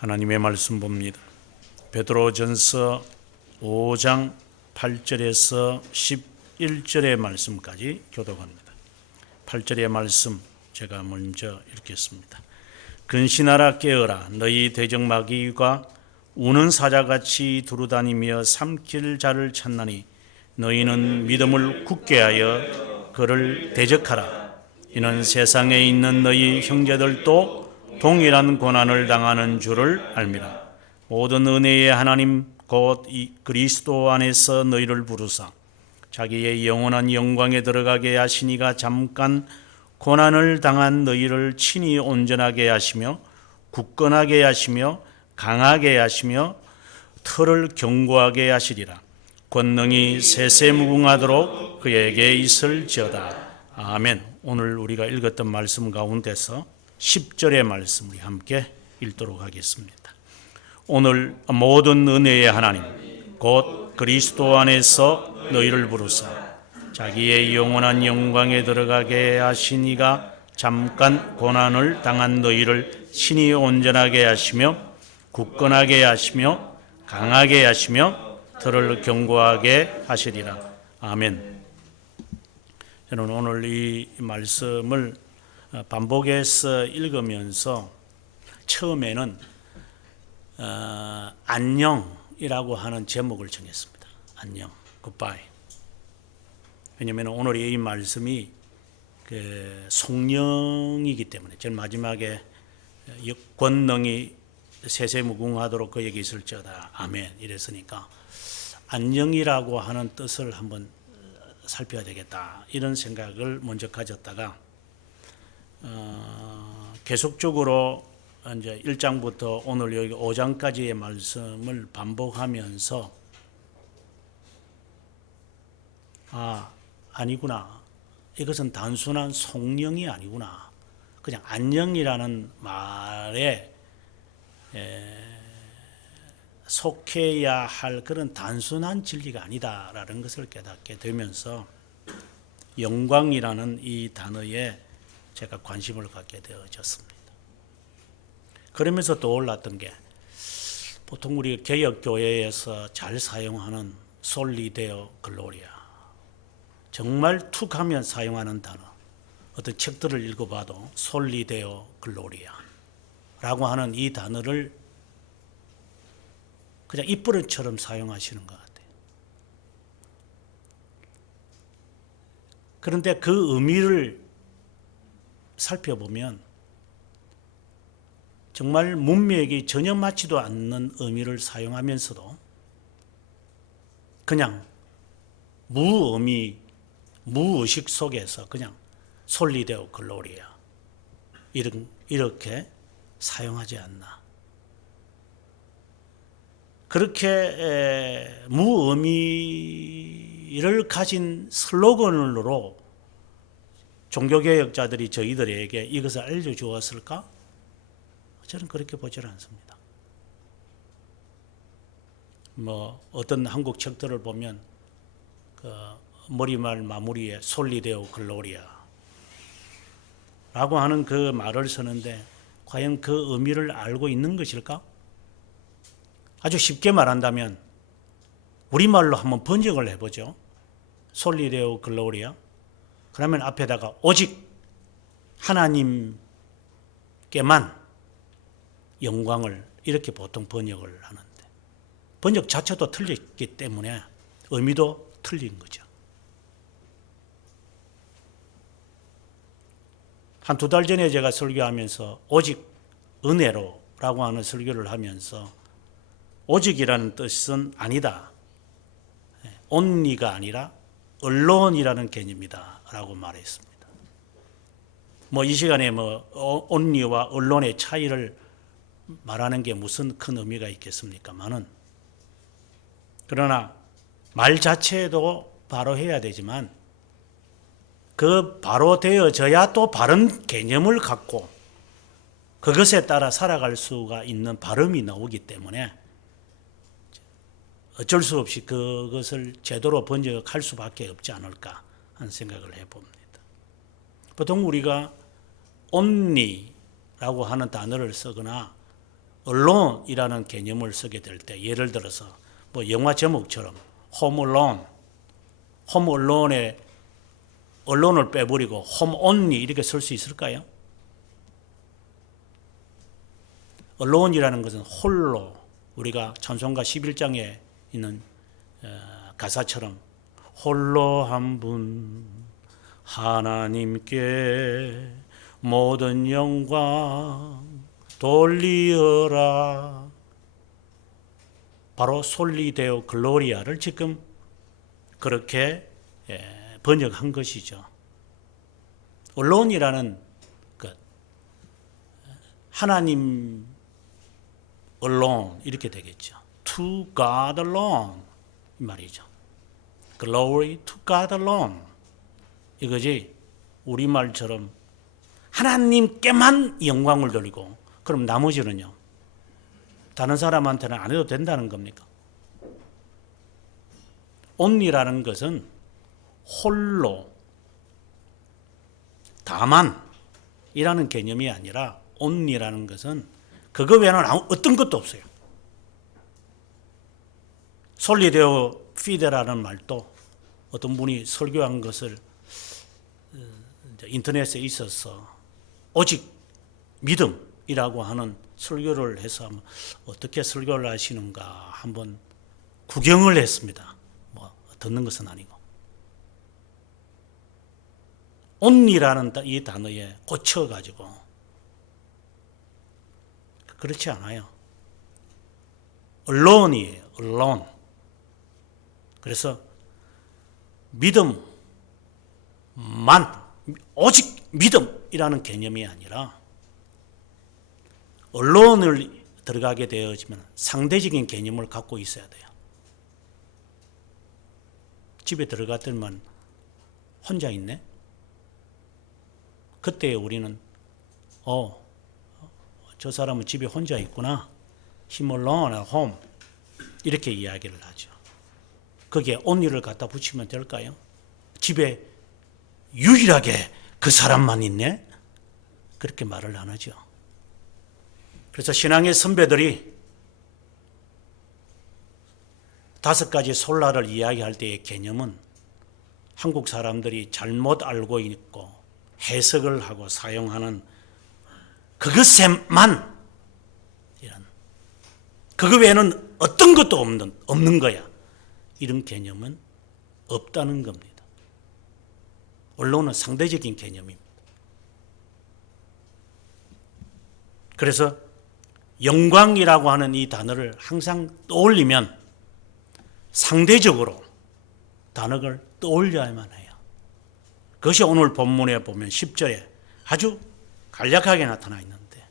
하나님의 말씀 봅니다. 베드로전서 5장 8절에서 11절의 말씀까지 교독합니다. 8절의 말씀 제가 먼저 읽겠습니다. 근신하라 깨어라. 너희 대적마귀가 우는 사자같이 두루다니며 삼킬 자를 찾나니 너희는 믿음을 굳게 하여 그를 대적하라. 이는 세상에 있는 너희 형제들도 동일한 고난을 당하는 줄을 알미라. 모든 은혜의 하나님 곧 그리스도 안에서 너희를 부르사 자기의 영원한 영광에 들어가게 하시니가 잠깐 고난을 당한 너희를 친히 온전하게 하시며 굳건하게 하시며 강하게 하시며 털을 견고하게 하시리라. 권능이 세세무궁하도록 그에게 있을지어다. 아멘. 오늘 우리가 읽었던 말씀 가운데서 10절의 말씀 우리 함께 읽도록 하겠습니다. 오늘 모든 은혜의 하나님 곧 그리스도 안에서 너희를 부르사 자기의 영원한 영광에 들어가게 하시니가 잠깐 고난을 당한 너희를 친히 온전하게 하시며 굳건하게 하시며 강하게 하시며 털을 견고하게 하시리라. 아멘. 저는 오늘 이 말씀을 반복해서 읽으면서 처음에는 안녕이라고 하는 제목을 정했습니다. 안녕, 굿바이. 왜냐하면 오늘 이 말씀이 송령이기 때문에 제일 마지막에 권능이 세세무궁하도록 그에게 있을지어다. 아멘. 이랬으니까 안녕이라고 하는 뜻을 한번 살펴야 되겠다. 이런 생각을 먼저 가졌다가 계속적으로 이제 1장부터 오늘 여기 5장까지의 말씀을 반복하면서 아니구나. 이것은 단순한 송령이 아니구나. 그냥 안녕이라는 말에 속해야 할 그런 단순한 진리가 아니다라는 것을 깨닫게 되면서 영광이라는 이 단어에 제가 관심을 갖게 되어졌습니다. 그러면서 떠올랐던 게 보통 우리 개혁교회에서 잘 사용하는 솔리데오 글로리아, 정말 툭 하면 사용하는 단어, 어떤 책들을 읽어봐도 솔리데오 글로리아 라고 하는 이 단어를 그냥 입버릇처럼 사용하시는 것 같아요. 그런데 그 의미를 살펴보면 정말 문맥이 전혀 맞지도 않는 의미를 사용하면서도 그냥 무의미, 무의식 속에서 그냥 솔리데오 글로리아 이렇게 사용하지 않나. 그렇게 무의미를 가진 슬로건으로 종교개혁자들이 저희들에게 이것을 알려주었을까? 저는 그렇게 보질 않습니다. 어떤 한국 책들을 보면 머리말 마무리에 솔리데오 글로리아 라고 하는 그 말을 쓰는데 과연 그 의미를 알고 있는 것일까? 아주 쉽게 말한다면 우리말로 한번 번역을 해보죠. 솔리데오 글로리아. 그러면 앞에다가 오직 하나님께만 영광을 이렇게 보통 번역을 하는데 번역 자체도 틀렸기 때문에 의미도 틀린 거죠. 한 2달 전에 제가 설교하면서 오직 은혜로 라고 하는 설교를 하면서 오직이라는 뜻은 아니다. only가 아니라 alon이라는 개념이다 라고 말했습니다. 이 시간에 only와 alon의 차이를 말하는 게 무슨 큰 의미가 있겠습니까만은, 그러나 말 자체도 바로 해야 되지만 그 바로 되어져야 또 바른 개념을 갖고 그것에 따라 살아갈 수가 있는 발음이 나오기 때문에 어쩔 수 없이 그것을 제대로 번역할 수밖에 없지 않을까 하는 생각을 해봅니다. 보통 우리가 only라고 하는 단어를 쓰거나 언론이라는 개념을 쓰게 될 때 예를 들어서 뭐 영화 제목처럼 홈 언론, 홈 언론에 언론을 빼버리고 홈 온리 이렇게 쓸 수 있을까요? 언론이라는 것은 홀로 우리가 찬송가 11장에 있는 가사처럼 홀로 한 분 하나님께 모든 영광 돌리어라. 바로 솔리데오 글로리아를 지금 그렇게 번역한 것이죠. 언론이라는 것, 하나님 alone 이렇게 되겠죠. To God alone 이 말이죠. Glory to God alone 이거지. 우리말처럼 하나님께만 영광을 돌리고 그럼 나머지는요? 다른 사람한테는 안 해도 된다는 겁니까? only라는 것은 홀로 다만 이라는 개념이 아니라 only라는 것은 그거 외에는 어떤 것도 없어요. 솔리데오 피데라는 말도 어떤 분이 설교한 것을 인터넷에 있어서 오직 믿음이라고 하는 설교를 해서 어떻게 설교를 하시는가 한번 구경을 했습니다. 뭐 듣는 것은 아니고. only라는 이 단어에 꽂혀가지고 그렇지 않아요. allone이에요. alone. 그래서 믿음만 오직 믿음이라는 개념이 아니라 언론을 들어가게 되어지면 상대적인 개념을 갖고 있어야 돼요. 집에 들어갔더니만 혼자 있네? 그때 우리는 저 사람은 집에 혼자 있구나. Him alone at home 이렇게 이야기를 하죠. 거기에 only를 갖다 붙이면 될까요? 집에 유일하게 그 사람만 있네? 그렇게 말을 안 하죠. 그래서 신앙의 선배들이 5가지 솔라를 이야기할 때의 개념은 한국 사람들이 잘못 알고 있고 해석을 하고 사용하는 그것에만 이런 그거 외에는 어떤 것도 없는 거야. 이런 개념은 없다는 겁니다. 언론은 상대적인 개념입니다. 그래서 영광이라고 하는 이 단어를 항상 떠올리면 상대적으로 단어를 떠올려야만 해요. 그것이 오늘 본문에 보면 10절에 아주 간략하게 나타나 있는데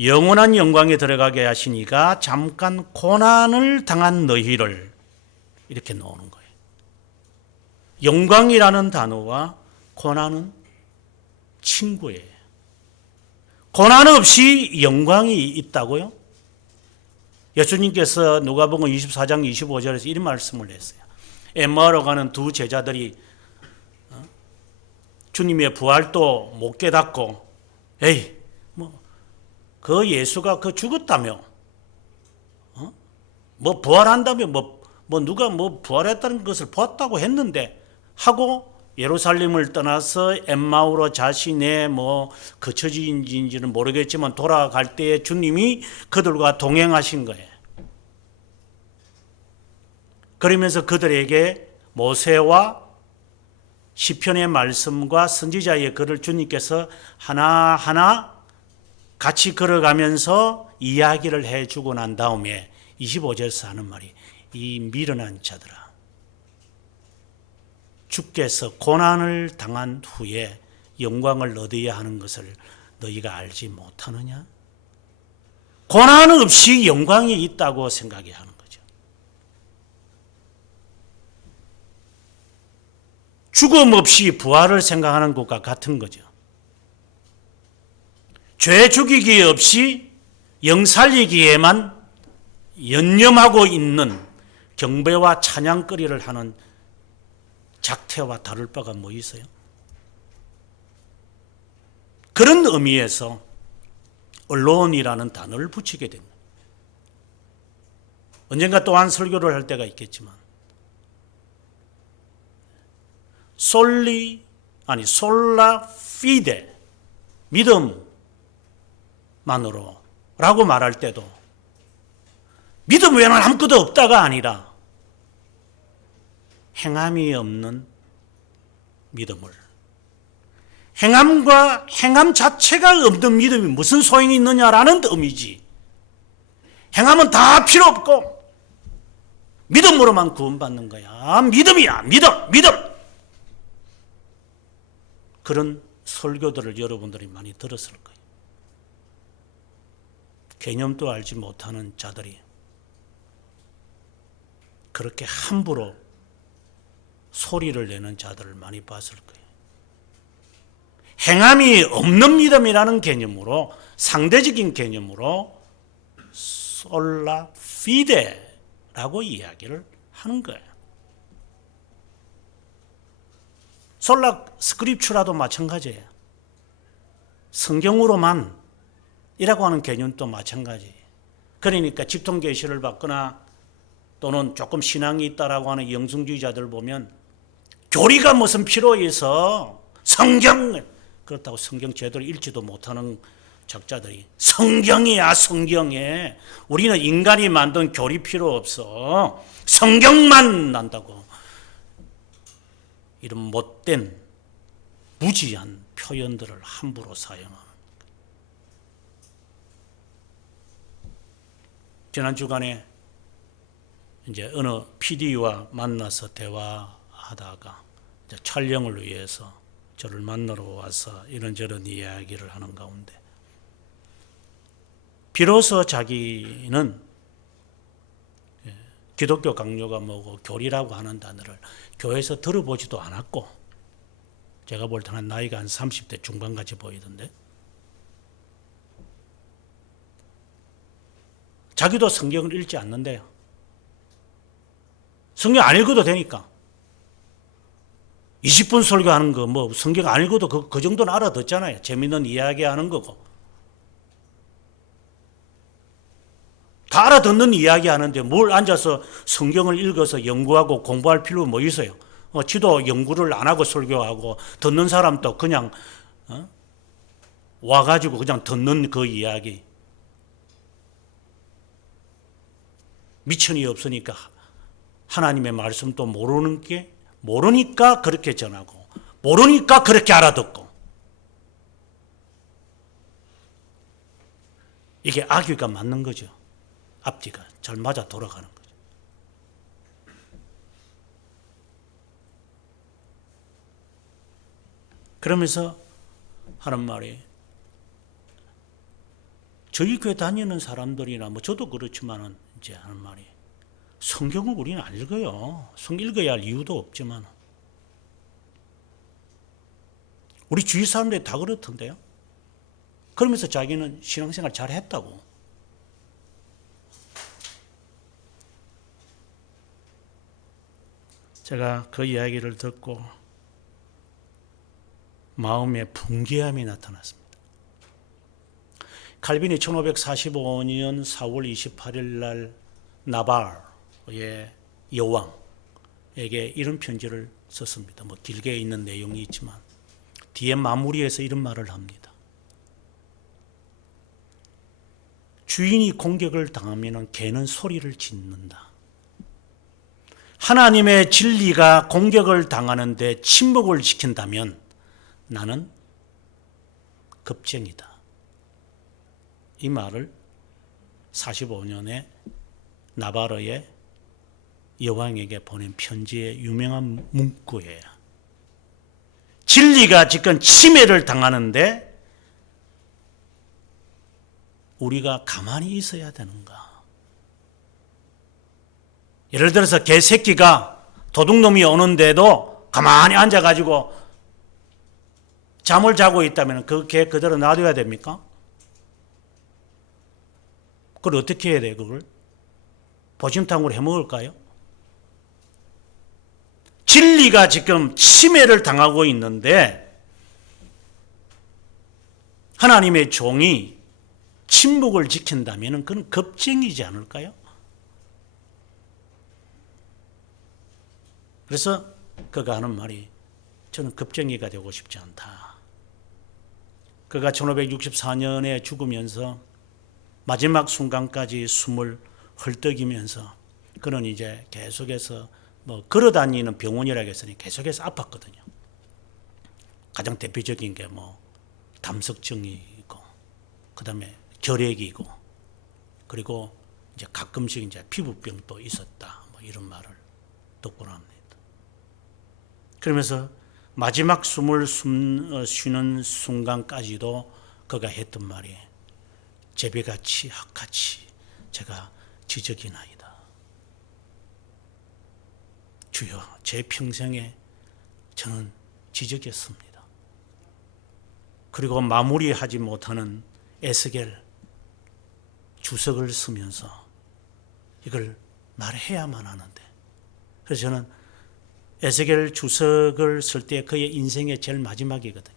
영원한 영광에 들어가게 하시니가 잠깐 고난을 당한 너희를 이렇게 놓는 거예요. 영광이라는 단어와 고난은 친구예요. 고난 없이 영광이 있다고요? 예수님께서 누가복음 24장 25절에서 이런 말씀을 했어요. 엠마오로 가는 두 제자들이 주님의 부활도 못 깨닫고 그 예수가 그 죽었다며 뭐 부활한다며 누가 부활했다는 것을 보았다고 했는데 하고 예루살렘을 떠나서 엠마오로 자신의 거처지인지는 모르겠지만 돌아갈 때에 주님이 그들과 동행하신 거예요. 그러면서 그들에게 모세와 시편의 말씀과 선지자의 글을 주님께서 하나하나 같이 걸어가면서 이야기를 해주고 난 다음에 25절에서 하는 말이 이 미련한 자들아 주께서 고난을 당한 후에 영광을 얻어야 하는 것을 너희가 알지 못하느냐? 고난 없이 영광이 있다고 생각해야 하는 거죠. 죽음 없이 부활을 생각하는 것과 같은 거죠. 죄 죽이기 없이 영 살리기에만 연념하고 있는 경배와 찬양거리를 하는 작태와 다를 바가 뭐 있어요? 그런 의미에서 언론이라는 단어를 붙이게 됩니다. 언젠가 또한 설교를 할 때가 있겠지만 솔라 피데 믿음만으로 라고 말할 때도 믿음 외에는 아무것도 없다가 아니라 행함이 없는 믿음을, 행함 자체가 없는 믿음이 무슨 소용이 있느냐라는 의미지. 행함은 다 필요 없고 믿음으로만 구원받는 거야. 믿음이야. 믿음. 그런 설교들을 여러분들이 많이 들었을 거예요. 개념도 알지 못하는 자들이 그렇게 함부로 소리를 내는 자들을 많이 봤을 거예요. 행함이 없는 믿음이라는 개념으로, 상대적인 개념으로 솔라 피데라고 이야기를 하는 거예요. 솔라 스크립추라도 마찬가지예요. 성경으로만 이라고 하는 개념도 마찬가지예요. 그러니까 집통계시를 받거나 또는 조금 신앙이 있다라고 하는 영성주의자들 보면 교리가 무슨 필요해서 성경, 그렇다고 성경 제대로 읽지도 못하는 적자들이 성경이야, 성경에 우리는 인간이 만든 교리 필요 없어, 성경만 난다고 이런 못된 무지한 표현들을 함부로 사용하는. 지난 주간에 이제 어느 PD와 만나서 대화하다가 이제 촬영을 위해서 저를 만나러 와서 이런저런 이야기를 하는 가운데 비로소 자기는 기독교 강요가 뭐고 교리라고 하는 단어를 교회에서 들어보지도 않았고, 제가 볼 때는 나이가 한 30대 중반까지 보이던데, 자기도 성경을 읽지 않는데요. 성경 안 읽어도 되니까 20분 설교하는 거 뭐 성경 안 읽어도 그 정도는 알아듣잖아요. 재밌는 이야기 하는 거고 다 알아듣는 이야기 하는데 뭘 앉아서 성경을 읽어서 연구하고 공부할 필요 뭐 있어요? 지도 연구를 안 하고 설교하고 듣는 사람도 그냥 와가지고 그냥 듣는 그 이야기. 미천이 없으니까 하나님의 말씀도 모르니까 그렇게 전하고 모르니까 그렇게 알아듣고, 이게 악귀가 맞는 거죠. 앞뒤가 잘 맞아 돌아가는 거죠. 그러면서 하는 말이, 저희 교회 다니는 사람들이나 뭐 저도 그렇지만은 이제 하는 말이, 성경을 우리는 안 읽어요. 성경 읽어야 할 이유도 없지만 우리 주위 사람들이 다 그렇던데요. 그러면서 자기는 신앙생활 잘 했다고. 제가 그 이야기를 듣고 마음에 분개함이 나타났습니다. 칼빈이 1545년 4월 28일 날 나바르의 여왕에게 이런 편지를 썼습니다. 뭐 길게 있는 내용이 있지만 뒤에 마무리해서 이런 말을 합니다. 주인이 공격을 당하면 개는 소리를 짓는다. 하나님의 진리가 공격을 당하는데 침묵을 지킨다면 나는 겁쟁이다. 이 말을 45년에 나바르의 여왕에게 보낸 편지의 유명한 문구예요. 진리가 지금 침해를 당하는데 우리가 가만히 있어야 되는가? 예를 들어서 개새끼가 도둑놈이 오는데도 가만히 앉아가지고 잠을 자고 있다면 그 개 그대로 놔둬야 됩니까? 그걸 어떻게 해야 돼요? 그걸 보신탕으로 해먹을까요? 진리가 지금 침해를 당하고 있는데 하나님의 종이 침묵을 지킨다면 그건 겁쟁이지 않을까요? 그래서 그가 하는 말이 저는 겁쟁이가 되고 싶지 않다. 그가 1564년에 죽으면서 마지막 순간까지 숨을 헐떡이면서 그는 이제 계속해서 걸어다니는 병원이라고 했으니 계속해서 아팠거든요. 가장 대표적인 게 담석증이고, 그 다음에 결핵이고, 그리고 이제 가끔씩 이제 피부병도 있었다. 이런 말을 듣곤 합니다. 그러면서 마지막 숨을 쉬는 순간까지도 그가 했던 말이 제비같이 학같이 제가 지적이나이다. 주여, 제 평생에 저는 지적이었습니다. 그리고 마무리하지 못하는 에스겔 주석을 쓰면서 이걸 말해야만 하는데, 그래서 저는 에스겔 주석을 쓸 때 그의 인생의 제일 마지막이거든요.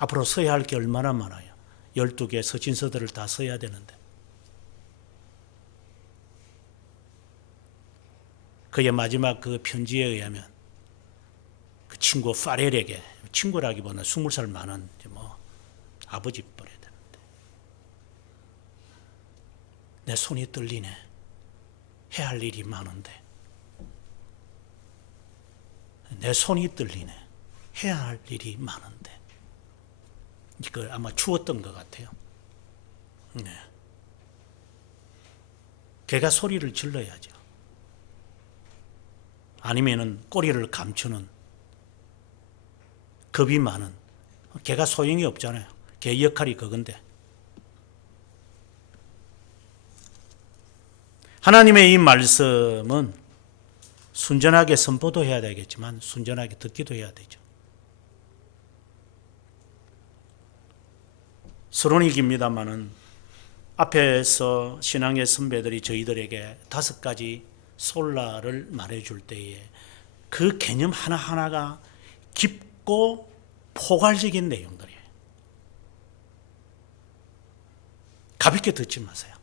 앞으로 써야 할 게 얼마나 많아요. 12개 서신서들을 다 써야 되는데. 그의 마지막 그 편지에 의하면 그 친구 파렐에게, 친구라기보다는 20살 많은 아버지 뻘에 되는데, 내 손이 떨리네. 해야 할 일이 많은데. 내 손이 떨리네. 해야 할 일이 많은데. 이걸 아마 추웠던 것 같아요. 네. 개가 소리를 질러야죠. 아니면은 꼬리를 감추는, 겁이 많은. 개가 소용이 없잖아요. 개 역할이 그건데. 하나님의 이 말씀은 순전하게 선포도 해야 되겠지만 순전하게 듣기도 해야 되죠. 서론이 깁니다마는 앞에서 신앙의 선배들이 저희들에게 5가지 솔라를 말해줄 때에 그 개념 하나하나가 깊고 포괄적인 내용들이에요. 가볍게 듣지 마세요.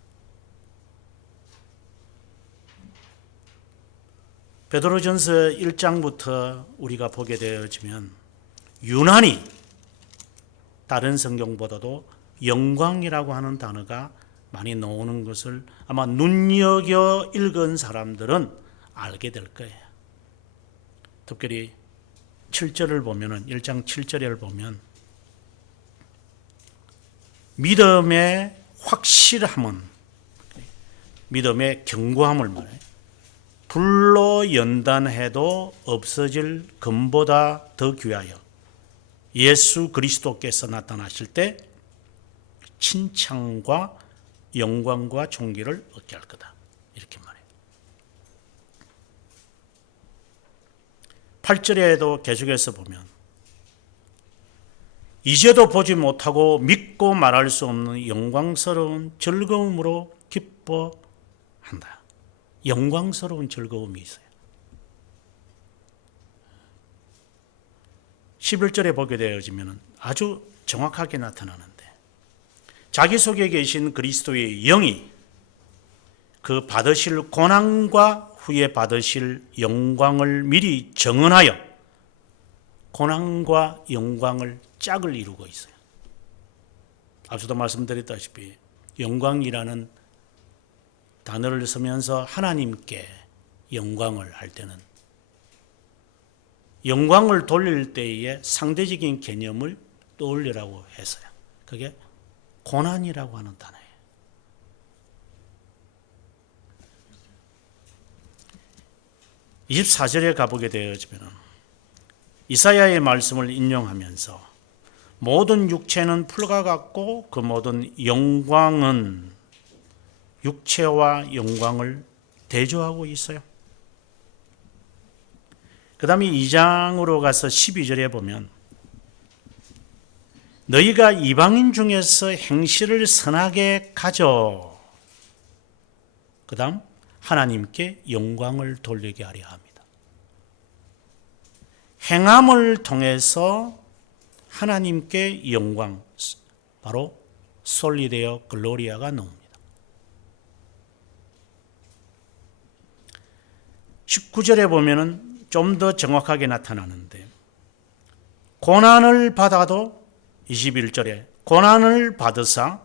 베드로전서 1장부터 우리가 보게 되어지면 유난히 다른 성경보다도 영광이라고 하는 단어가 많이 나오는 것을 아마 눈여겨 읽은 사람들은 알게 될 거예요. 특별히 7절을 보면은 1장 7절을 보면 믿음의 확실함은 믿음의 견고함을 말해요. 불로 연단해도 없어질 금보다 더 귀하여 예수 그리스도께서 나타나실 때 칭찬과 영광과 존귀를 얻게 할 거다. 이렇게 말해요. 8절에도 계속해서 보면 이제도 보지 못하고 믿고 말할 수 없는 영광스러운 즐거움으로 기뻐한다. 영광스러운 즐거움이 있어요. 11절에 보게 되어지면 아주 정확하게 나타나는데 자기 속에 계신 그리스도의 영이 그 받으실 고난과 후에 받으실 영광을 미리 정언하여 고난과 영광을 짝을 이루고 있어요. 앞서도 말씀드렸다시피 영광이라는 단어를 쓰면서 하나님께 영광을 할 때는 영광을 돌릴 때의 상대적인 개념을 떠올리라고 했어요. 그게 고난이라고 하는 단어예요. (24절에) 가보게 되어지면 이사야의 말씀을 인용하면서 모든 육체는 풀과 같고 그 모든 영광은 육체와 영광을 대조하고 있어요. 그 다음에 2장으로 가서 12절에 보면 너희가 이방인 중에서 행실을 선하게 가져 그 다음 하나님께 영광을 돌리게 하려 합니다. 행함을 통해서 하나님께 영광, 바로 솔리데오 글로리아가 나옵니다. 19절에 보면은 좀 더 정확하게 나타나는데, 고난을 받아도 21절에 고난을 받으사,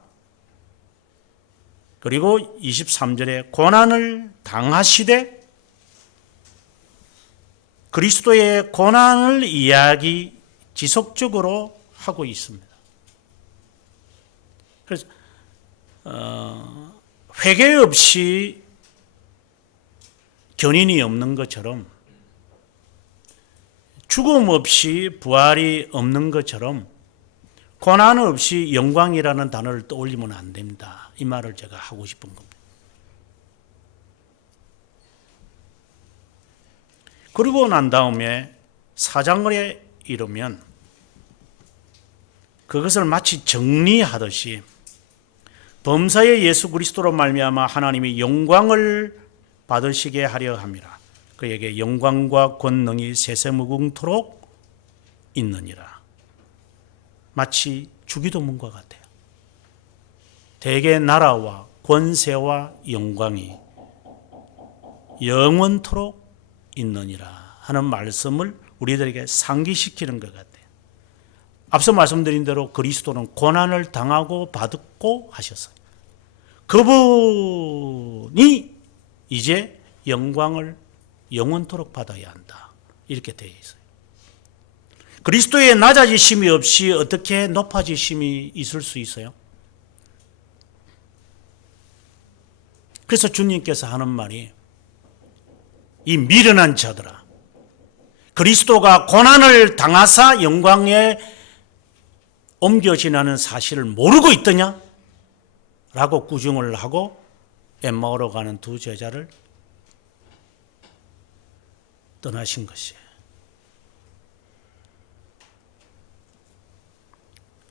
그리고 23절에 고난을 당하시되, 그리스도의 고난을 이야기 지속적으로 하고 있습니다. 그래서 회개 없이 견인이 없는 것처럼, 죽음 없이 부활이 없는 것처럼, 고난 없이 영광이라는 단어를 떠올리면 안 됩니다. 이 말을 제가 하고 싶은 겁니다. 그리고 난 다음에 4장에 이르면 그것을 마치 정리하듯이 범사의 예수 그리스도로 말미암아 하나님이 영광을 받으시게 하려 함이라. 그에게 영광과 권능이 세세무궁토록 있느니라. 마치 주기도문과 같아요. 대개 나라와 권세와 영광이 영원토록 있느니라 하는 말씀을 우리들에게 상기시키는 것 같아요. 앞서 말씀드린 대로 그리스도는 고난을 당하고 받고 하셨어요. 그분이 이제 영광을 영원토록 받아야 한다. 이렇게 되어 있어요. 그리스도의 낮아지심이 없이 어떻게 높아지심이 있을 수 있어요? 그래서 주님께서 하는 말이, 이 미련한 자들아, 그리스도가 고난을 당하사 영광에 옮겨지나는 사실을 모르고 있더냐? 라고 꾸중을 하고 엠마오로 가는 두 제자를 떠나신 것이에요.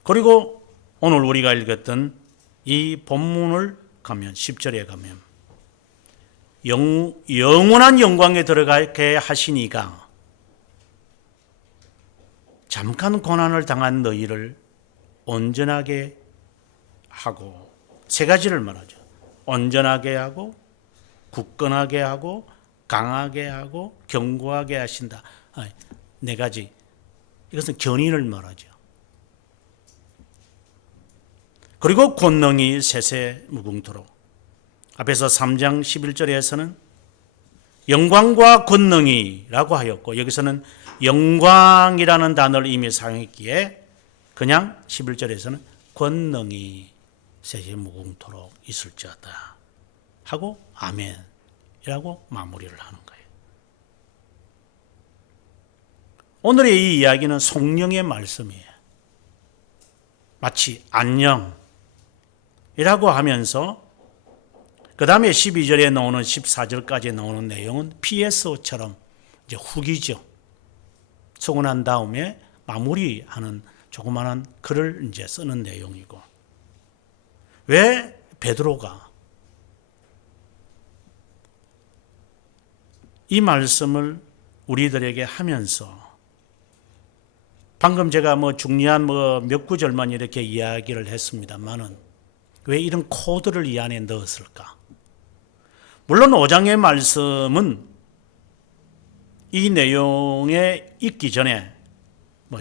그리고 오늘 우리가 읽었던 이 본문을 가면 10절에 가면 영원한 영광에 들어가게 하시니가 잠깐 고난을 당한 너희를 온전하게 하고, 세 가지를 말하죠. 온전하게 하고, 굳건하게 하고, 강하게 하고, 견고하게 하신다. 네 가지. 이것은 견인을 말하죠. 그리고 권능이 세세무궁토록. 앞에서 3장 11절에서는 영광과 권능이라고 하였고, 여기서는 영광이라는 단어를 이미 사용했기에 그냥 11절에서는 권능이 세세무궁토록 있을지어다 하고 아멘이라고 마무리를 하는 거예요. 오늘의 이 이야기는 성령의 말씀이에요. 마치 안녕이라고 하면서 그 다음에 12절에 나오는 14절까지 나오는 내용은 PSO처럼 이제 후기죠. 쓰고 난 다음에 마무리하는 조그마한 글을 이제 쓰는 내용이고, 왜 베드로가 이 말씀을 우리들에게 하면서, 방금 제가 중요한 몇 구절만 이렇게 이야기를 했습니다만은 왜 이런 코드를 이 안에 넣었을까? 물론 5장의 말씀은 이 내용에 있기 전에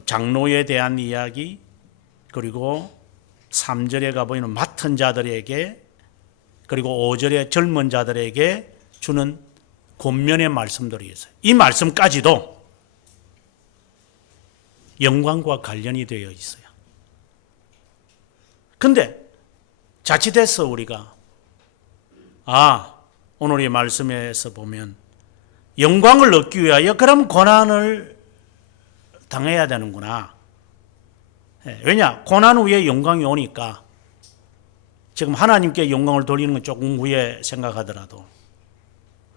장로에 대한 이야기, 그리고 3절에 가보면 맡은 자들에게, 그리고 5절에 젊은 자들에게 주는 권면의 말씀들이 있어요. 이 말씀까지도 영광과 관련이 되어 있어요. 근데 자칫해서 우리가 오늘 이 말씀에서 보면 영광을 얻기 위하여 그럼 고난을 당해야 되는구나. 왜냐? 고난 후에 영광이 오니까 지금 하나님께 영광을 돌리는 건 조금 후에 생각하더라도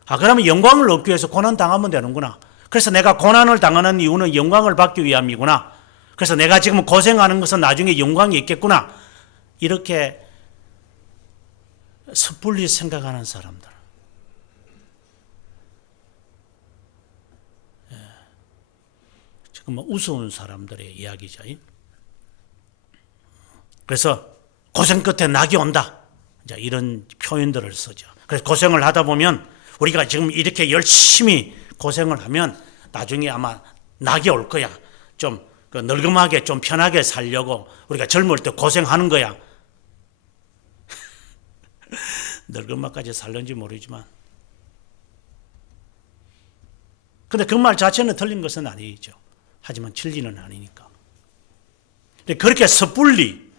그러면 영광을 얻기 위해서 고난 당하면 되는구나. 그래서 내가 고난을 당하는 이유는 영광을 받기 위함이구나. 그래서 내가 지금 고생하는 것은 나중에 영광이 있겠구나. 이렇게 섣불리 생각하는 사람들. 지금 우스운 사람들의 이야기죠. 그래서 고생 끝에 낙이 온다. 이제 이런 표현들을 쓰죠. 그래서 고생을 하다 보면 우리가 지금 이렇게 열심히 고생을 하면 나중에 아마 낙이 올 거야. 좀 늙음하게 좀 편하게 살려고 우리가 젊을 때 고생하는 거야. 늙음마까지 살는지 모르지만. 근데 그 말 자체는 틀린 것은 아니죠. 하지만 진리는 아니니까. 그렇게 섣불리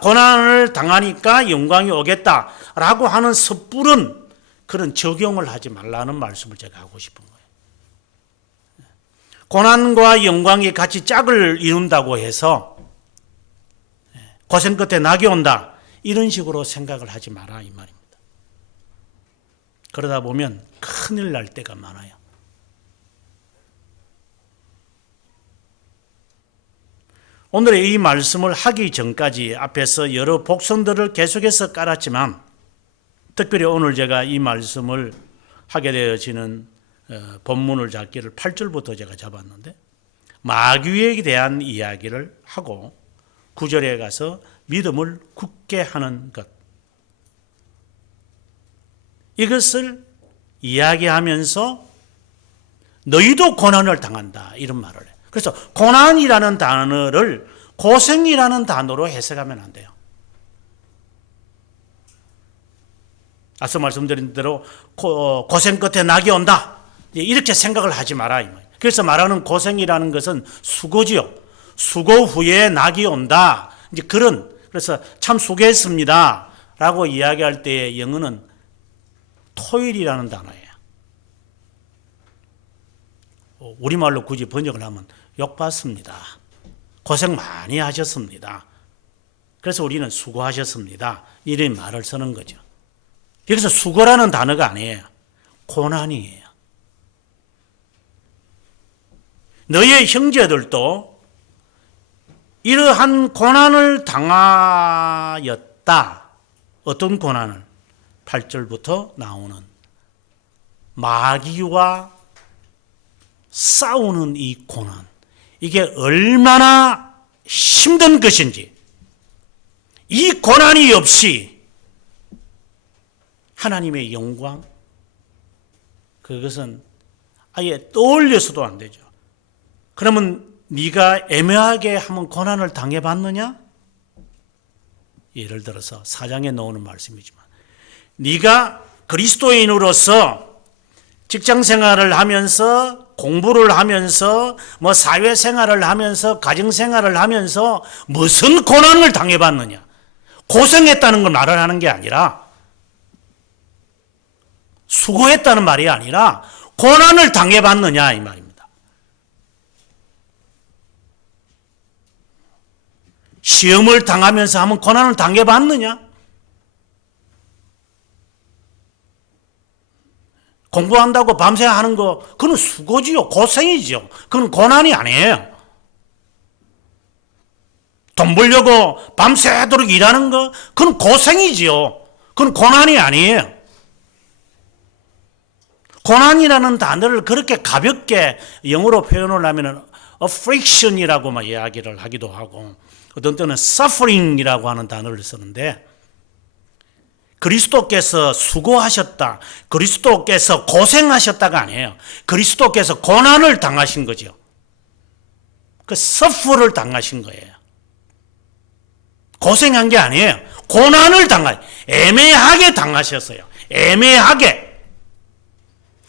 고난을 당하니까 영광이 오겠다라고 하는 섣부른 그런 적용을 하지 말라는 말씀을 제가 하고 싶은 거예요. 고난과 영광이 같이 짝을 이룬다고 해서 고생 끝에 낙이 온다 이런 식으로 생각을 하지 마라 이 말입니다. 그러다 보면 큰일 날 때가 많아요. 오늘의 이 말씀을 하기 전까지 앞에서 여러 복선들을 계속해서 깔았지만 특별히 오늘 제가 이 말씀을 하게 되어지는 본문을 잡기를 8절부터 제가 잡았는데 마귀에 대한 이야기를 하고 9절에 가서 믿음을 굳게 하는 것, 이것을 이야기하면서 너희도 고난을 당한다 이런 말을 해요. 그래서 고난이라는 단어를 고생이라는 단어로 해석하면 안 돼요. 앞서 말씀드린 대로 고생 끝에 낙이 온다 이렇게 생각을 하지 마라 이 말이에요. 그래서 말하는 고생이라는 것은 수고지요. 수고 후에 낙이 온다. 이제 그래서 참 수고했습니다 라고 이야기할 때의 영어는 토일이라는 단어예요. 우리말로 굳이 번역을 하면 욕받습니다. 고생 많이 하셨습니다. 그래서 우리는 수고하셨습니다. 이런 말을 쓰는 거죠. 여기서 수고라는 단어가 아니에요. 고난이에요. 너의 형제들도 이러한 고난을 당하였다. 어떤 고난을? 8절부터 나오는 마귀와 싸우는 이 고난, 이게 얼마나 힘든 것인지, 이 고난이 없이 하나님의 영광, 그것은 아예 떠올려서도 안 되죠. 그러면 네가 애매하게 한번 고난을 당해봤느냐? 예를 들어서 4장에 나오는 말씀이지만 네가 그리스도인으로서 직장 생활을 하면서 공부를 하면서 사회 생활을 하면서 가정 생활을 하면서 무슨 고난을 당해봤느냐? 고생했다는 걸 말을 하는 게 아니라 수고했다는 말이 아니라 고난을 당해봤느냐 이 말입니다. 시험을 당하면서 한번 고난을 당해봤느냐? 공부한다고 밤새 하는 거 그건 수고지요. 고생이죠. 그건 고난이 아니에요. 돈 벌려고 밤새도록 일하는 거 그건 고생이지요. 그건 고난이 아니에요. 고난이라는 단어를 그렇게 가볍게 영어로 표현을 하면 affliction이라고 막 이야기를 하기도 하고 어떤 때는 suffering이라고 하는 단어를 쓰는데 그리스도께서 수고하셨다, 그리스도께서 고생하셨다가 아니에요. 그리스도께서 고난을 당하신 거죠. 그 suffer를 당하신 거예요. 고생한 게 아니에요. 고난을 애매하게 당하셨어요. 애매하게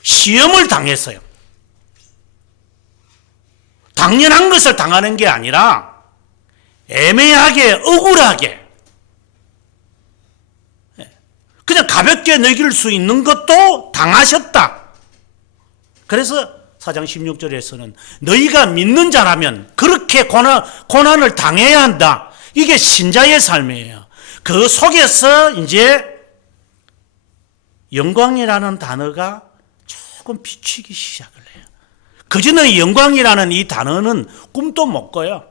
시험을 당했어요. 당연한 것을 당하는 게 아니라 애매하게 억울하게 그냥 가볍게 넘길 수 있는 것도 당하셨다. 그래서 4장 16절에서는 너희가 믿는 자라면 그렇게 고난을 당해야 한다. 이게 신자의 삶이에요. 그 속에서 이제 영광이라는 단어가 조금 비추기 시작을 해요. 그전에 영광이라는 이 단어는 꿈도 못 꿔요.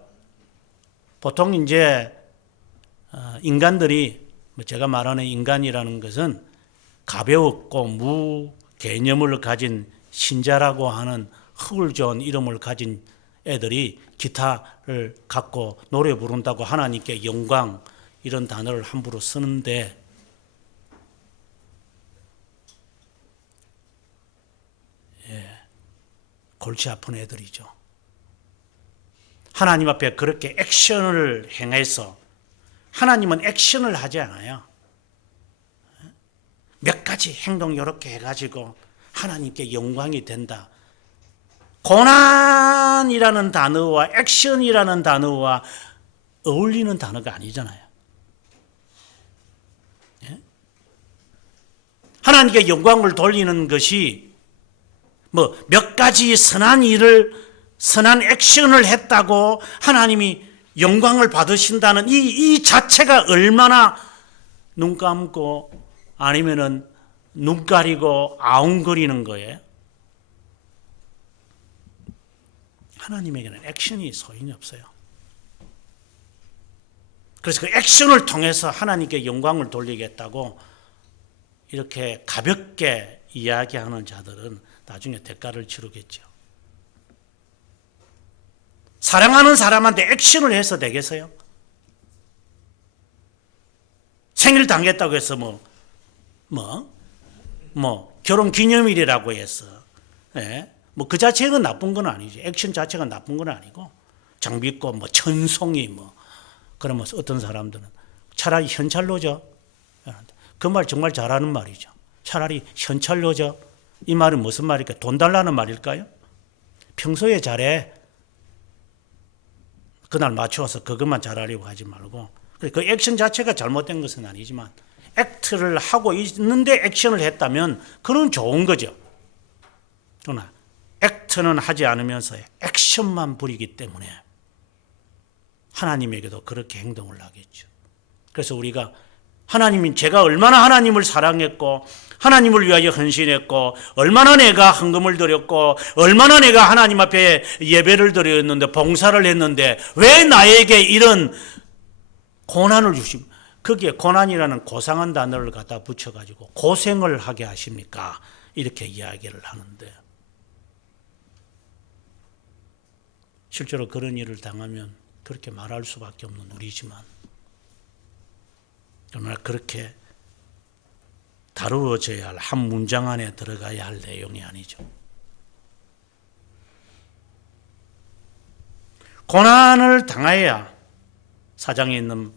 보통 이제 인간들이 제가 말하는 인간이라는 것은 가벼웠고 무개념을 가진 신자라고 하는 흙을 좋은 이름을 가진 애들이 기타를 갖고 노래 부른다고 하나님께 영광 이런 단어를 함부로 쓰는데 골치 아픈 애들이죠. 하나님 앞에 그렇게 액션을 행해서 하나님은 액션을 하지 않아요. 몇 가지 행동 이렇게 해가지고 하나님께 영광이 된다. 고난이라는 단어와 액션이라는 단어와 어울리는 단어가 아니잖아요. 하나님께 영광을 돌리는 것이 뭐 몇 가지 선한 액션을 했다고 하나님이 영광을 받으신다는 이 자체가 얼마나 눈 감고 아니면은 눈 가리고 아웅거리는 거예요. 하나님에게는 액션이 소용이 없어요. 그래서 그 액션을 통해서 하나님께 영광을 돌리겠다고 이렇게 가볍게 이야기하는 자들은 나중에 대가를 치르겠죠. 사랑하는 사람한테 액션을 해서 되겠어요? 생일 당겼다고 해서 결혼 기념일이라고 해서 그 자체가 나쁜 건 아니지. 액션 자체가 나쁜 건 아니고 장비고 천송이 그러면 어떤 사람들은 차라리 현찰로죠. 그 말 정말 잘하는 말이죠. 차라리 현찰로죠. 이 말은 무슨 말일까요? 돈 달라는 말일까요? 평소에 잘해. 그날 맞추어서 그것만 잘하려고 하지 말고 그 액션 자체가 잘못된 것은 아니지만 액트를 하고 있는데 액션을 했다면 그건 좋은 거죠. 그러나 액트는 하지 않으면서 액션만 부리기 때문에 하나님에게도 그렇게 행동을 하겠죠. 그래서 우리가 제가 얼마나 하나님을 사랑했고 하나님을 위하여 헌신했고 얼마나 내가 헌금을 드렸고 얼마나 내가 하나님 앞에 예배를 드렸는데 봉사를 했는데 왜 나에게 이런 고난을 주십니까? 거기에 고난이라는 고상한 단어를 갖다 붙여가지고 고생을 하게 하십니까? 이렇게 이야기를 하는데 실제로 그런 일을 당하면 그렇게 말할 수밖에 없는 우리지만 그러나 그렇게 다루어져야 할 한 문장 안에 들어가야 할 내용이 아니죠. 고난을 당해야 사장에 있는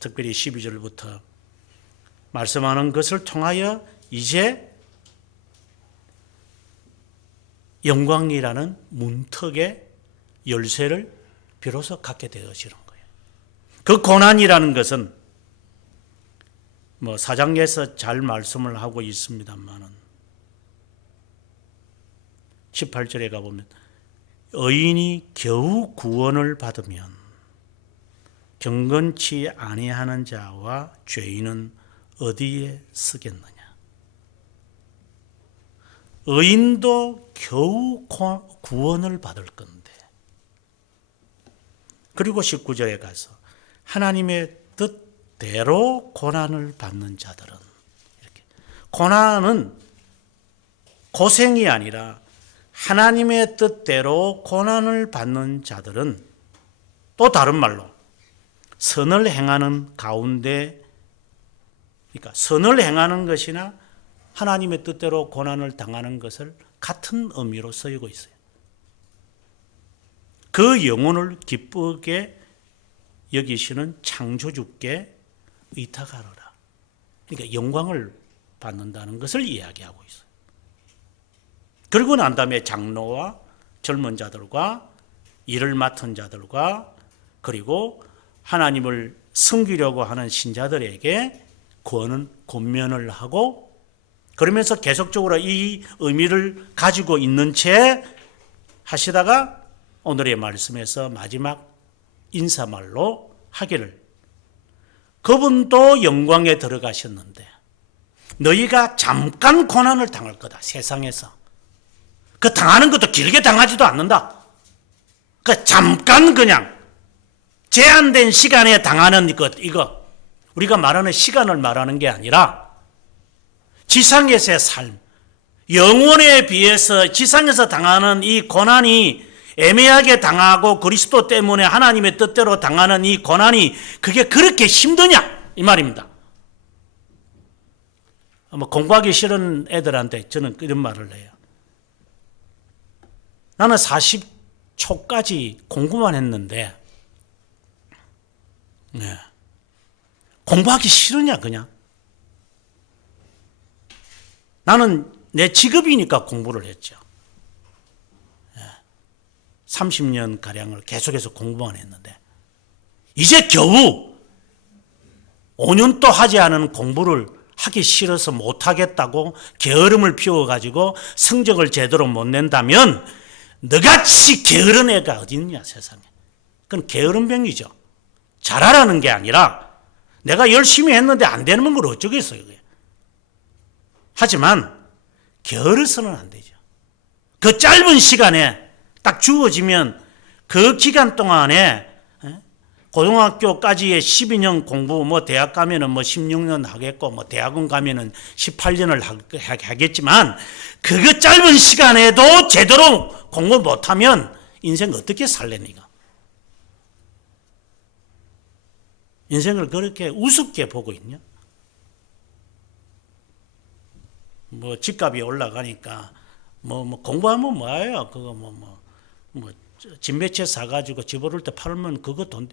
특별히 12절부터 말씀하는 것을 통하여 이제 영광이라는 문턱의 열쇠를 비로소 갖게 되어지는 거예요. 그 고난이라는 것은 사장에서 잘 말씀을 하고 있습니다만은 18절에 가보면 의인이 겨우 구원을 받으면 경건치 아니하는 자와 죄인은 어디에 쓰겠느냐. 의인도 겨우 구원을 받을 건데 그리고 19절에 가서 하나님의 뜻대로 고난을 받는 자들은 이렇게 고난은 고생이 아니라 하나님의 뜻대로 고난을 받는 자들은 또 다른 말로 선을 행하는 가운데 그러니까 선을 행하는 것이나 하나님의 뜻대로 고난을 당하는 것을 같은 의미로 쓰이고 있어요. 그 영혼을 기쁘게 여기시는 창조주께 의탁하노라. 그러니까 영광을 받는다는 것을 이야기하고 있어요. 그리고 난 다음에 장로와 젊은 자들과 일을 맡은 자들과 그리고 하나님을 섬기려고 하는 신자들에게 권면을 하고 그러면서 계속적으로 이 의미를 가지고 있는 채 하시다가 오늘의 말씀에서 마지막 인사말로 하기를 그분도 영광에 들어가셨는데 너희가 잠깐 고난을 당할 거다. 세상에서. 그 당하는 것도 길게 당하지도 않는다. 그 잠깐 그냥 제한된 시간에 당하는 이거 우리가 말하는 시간을 말하는 게 아니라 지상에서의 삶, 영혼에 비해서 지상에서 당하는 이 고난이 애매하게 당하고 그리스도 때문에 하나님의 뜻대로 당하는 이 고난이 그게 그렇게 힘드냐 이 말입니다. 공부하기 싫은 애들한테 저는 이런 말을 해요. 나는 40초까지 공부만 했는데 공부하기 싫으냐 그냥. 나는 내 직업이니까 공부를 했죠. 30년 가량을 계속해서 공부만 했는데 이제 겨우 5년 또 하지 않은 공부를 하기 싫어서 못하겠다고 게으름을 피워가지고 성적을 제대로 못 낸다면 너같이 게으른 애가 어디 있냐 세상에. 그건 게으름병이죠. 잘하라는 게 아니라 내가 열심히 했는데 안 되는 걸 어쩌겠어요. 하지만 게을러서는 안 되죠. 그 짧은 시간에 딱 주어지면 그 기간 동안에 고등학교까지의 12년 공부, 대학 가면은 16년 하겠고, 대학원 가면은 18년을 하겠지만, 그거 짧은 시간에도 제대로 공부 못하면 인생 어떻게 살래니까? 인생을 그렇게 우습게 보고 있냐? 집값이 올라가니까, 공부하면 뭐예요? 그거 진배채 사가지고 집 오를 때 팔면 그거 돈,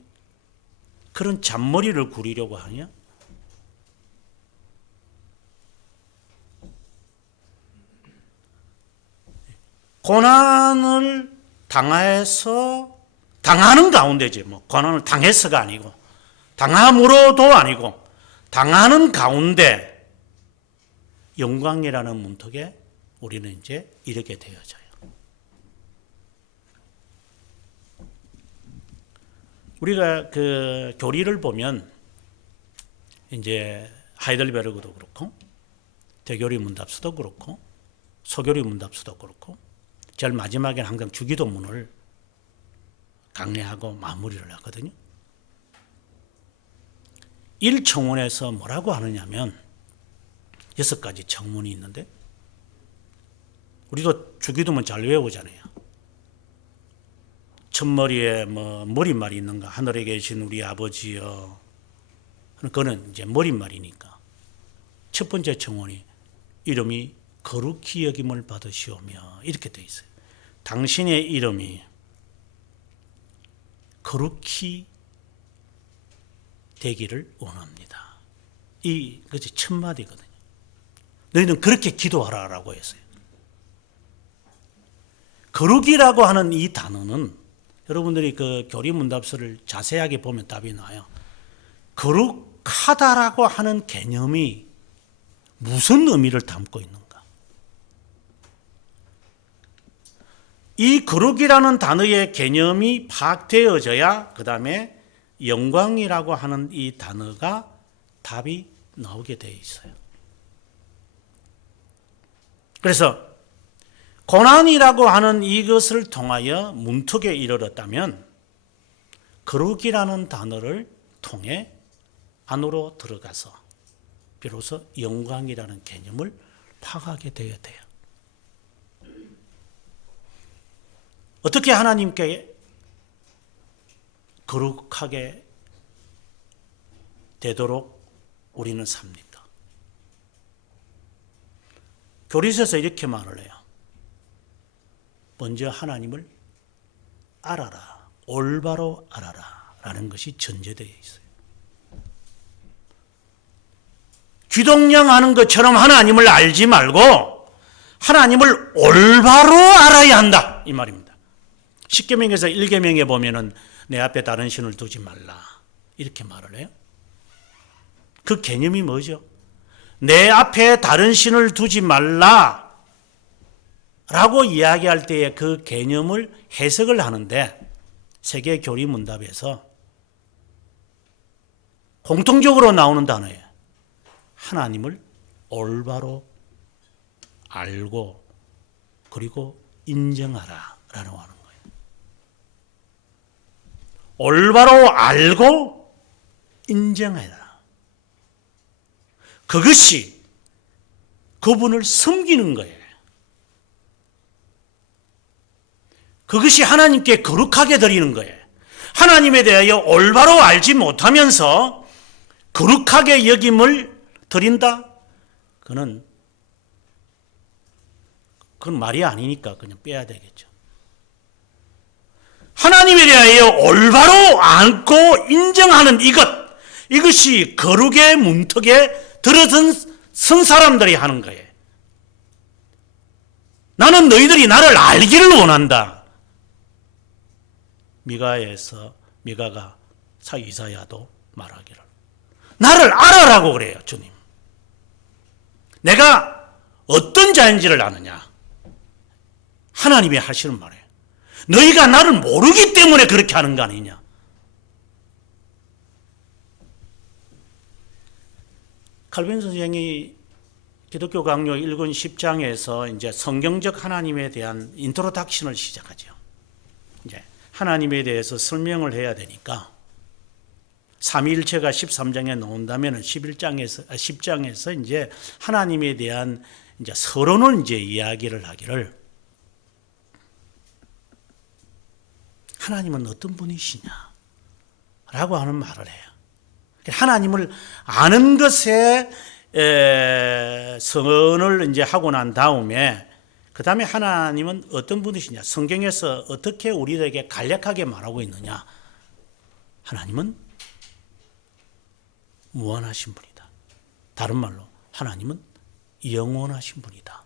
그런 잔머리를 구리려고 하냐? 고난을 당하는 가운데지, 고난을 당해서가 아니고, 당함으로도 아니고, 당하는 가운데 영광이라는 문턱에 우리는 이제 이르게 되어져요. 우리가 그 교리를 보면 이제 하이델베르그도 그렇고 대교리 문답서도 그렇고 소교리 문답서도 그렇고 제일 마지막에는 항상 주기도문을 강례하고 마무리를 하거든요. 1청원에서 뭐라고 하느냐면 6가지 청문이 있는데 우리도 주기도문 잘 외우잖아요. 첫머리에 머릿말이 있는가? 하늘에 계신 우리 아버지여. 그거는 이제 머릿말이니까. 첫 번째 청원이 이름이 거룩히 여김을 받으시오며 이렇게 되어 있어요. 당신의 이름이 거룩히 되기를 원합니다. 그것이 첫 마디거든요. 너희는 그렇게 기도하라라고 했어요. 거룩이라고 하는 이 단어는 여러분들이 그 교리 문답서를 자세하게 보면 답이 나와요. 거룩하다라고 하는 개념이 무슨 의미를 담고 있는가? 이 거룩이라는 단어의 개념이 파악되어져야 그 다음에 영광이라고 하는 이 단어가 답이 나오게 되어 있어요. 그래서 고난이라고 하는 이것을 통하여 문턱에 이르렀다면 거룩이라는 단어를 통해 안으로 들어가서 비로소 영광이라는 개념을 파악하게 되어야 돼요. 어떻게 하나님께 거룩하게 되도록 우리는 삽니까? 교리서에서 이렇게 말을 해요. 먼저 하나님을 알아라, 올바로 알아라 라는 것이 전제되어 있어요. 귀동냥하는 것처럼 하나님을 알지 말고 하나님을 올바로 알아야 한다 이 말입니다. 십계명에서 1계명에 보면은 내 앞에 다른 신을 두지 말라 이렇게 말을 해요. 그 개념이 뭐죠? 내 앞에 다른 신을 두지 말라 라고 이야기할 때에 그 개념을 해석을 하는데 세계 교리 문답에서 공통적으로 나오는 단어예요. 하나님을 올바로 알고 그리고 인정하라 라고 하는 거예요. 올바로 알고 인정해라. 그것이 그분을 섬기는 거예요. 그것이 하나님께 거룩하게 드리는 거예요. 하나님에 대하여 올바로 알지 못하면서 거룩하게 여김을 드린다? 그건 말이 아니니까 그냥 빼야 되겠죠. 하나님에 대하여 올바로 안고 인정하는 이것이 거룩의 문턱에 들어선 사람들이 하는 거예요. 나는 너희들이 나를 알기를 원한다. 미가가 이사야도 말하기를 나를 알아라고 그래요. 주님, 내가 어떤 자인지를 아느냐. 하나님이 하시는 말이에요. 너희가 나를 모르기 때문에 그렇게 하는 거 아니냐. 칼빈 선생이 기독교 강요 1권 10장에서 이제 성경적 하나님에 대한 인트로덕션을 시작하죠. 이제 하나님에 대해서 설명을 해야 되니까 삼위일체가 13장에 나온다면 10장에서 이제 하나님에 대한 이제 서론을 이제 이야기를 하기를 하나님은 어떤 분이시냐 라고 하는 말을 해요. 하나님을 아는 것에 선언을 이제 하고 난 다음에 그 다음에 하나님은 어떤 분이시냐, 성경에서 어떻게 우리에게 간략하게 말하고 있느냐. 하나님은 무한하신 분이다. 다른 말로 하나님은 영원하신 분이다.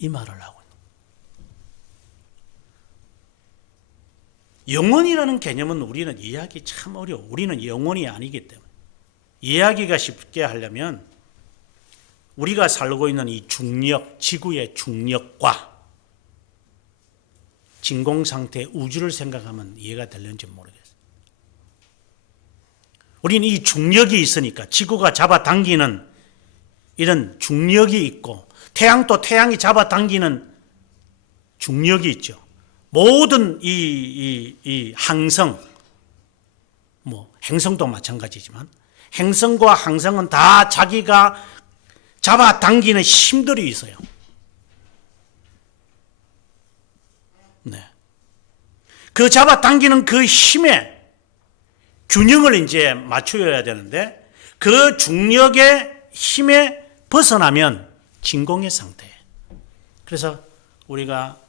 이 말을 하고 있는 거예요. 영원이라는 개념은 우리는 이해하기 참 어려워. 우리는 영원이 아니기 때문에. 이해하기가 쉽게 하려면 우리가 살고 있는 이 중력, 지구의 중력과 진공상태 우주를 생각하면 이해가 될는지 모르겠어요. 우리는 이 중력이 있으니까 지구가 잡아당기는 이런 중력이 있고 태양도 태양이 잡아당기는 중력이 있죠. 모든 이 항성, 행성도 마찬가지지만 행성과 항성은 다 자기가 잡아당기는 힘들이 있어요. 네. 그 잡아당기는 그 힘에 균형을 이제 맞춰야 되는데 그 중력의 힘에 벗어나면 진공의 상태예요. 그래서 우리가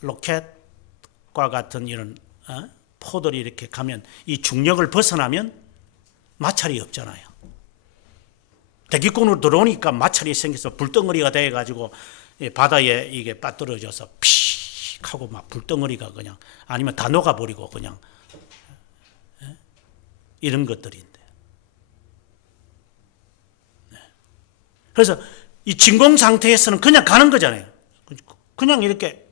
로켓과 같은 이런 포들이 이렇게 가면 이 중력을 벗어나면 마찰이 없잖아요. 대기권으로 들어오니까 마찰이 생겨서 불덩어리가 돼가지고 바다에 이게 빠뜨려져서 픽 하고 막 불덩어리가 그냥 아니면 다 녹아버리고 그냥 이런 것들인데. 그래서 이 진공 상태에서는 그냥 가는 거잖아요. 그냥 이렇게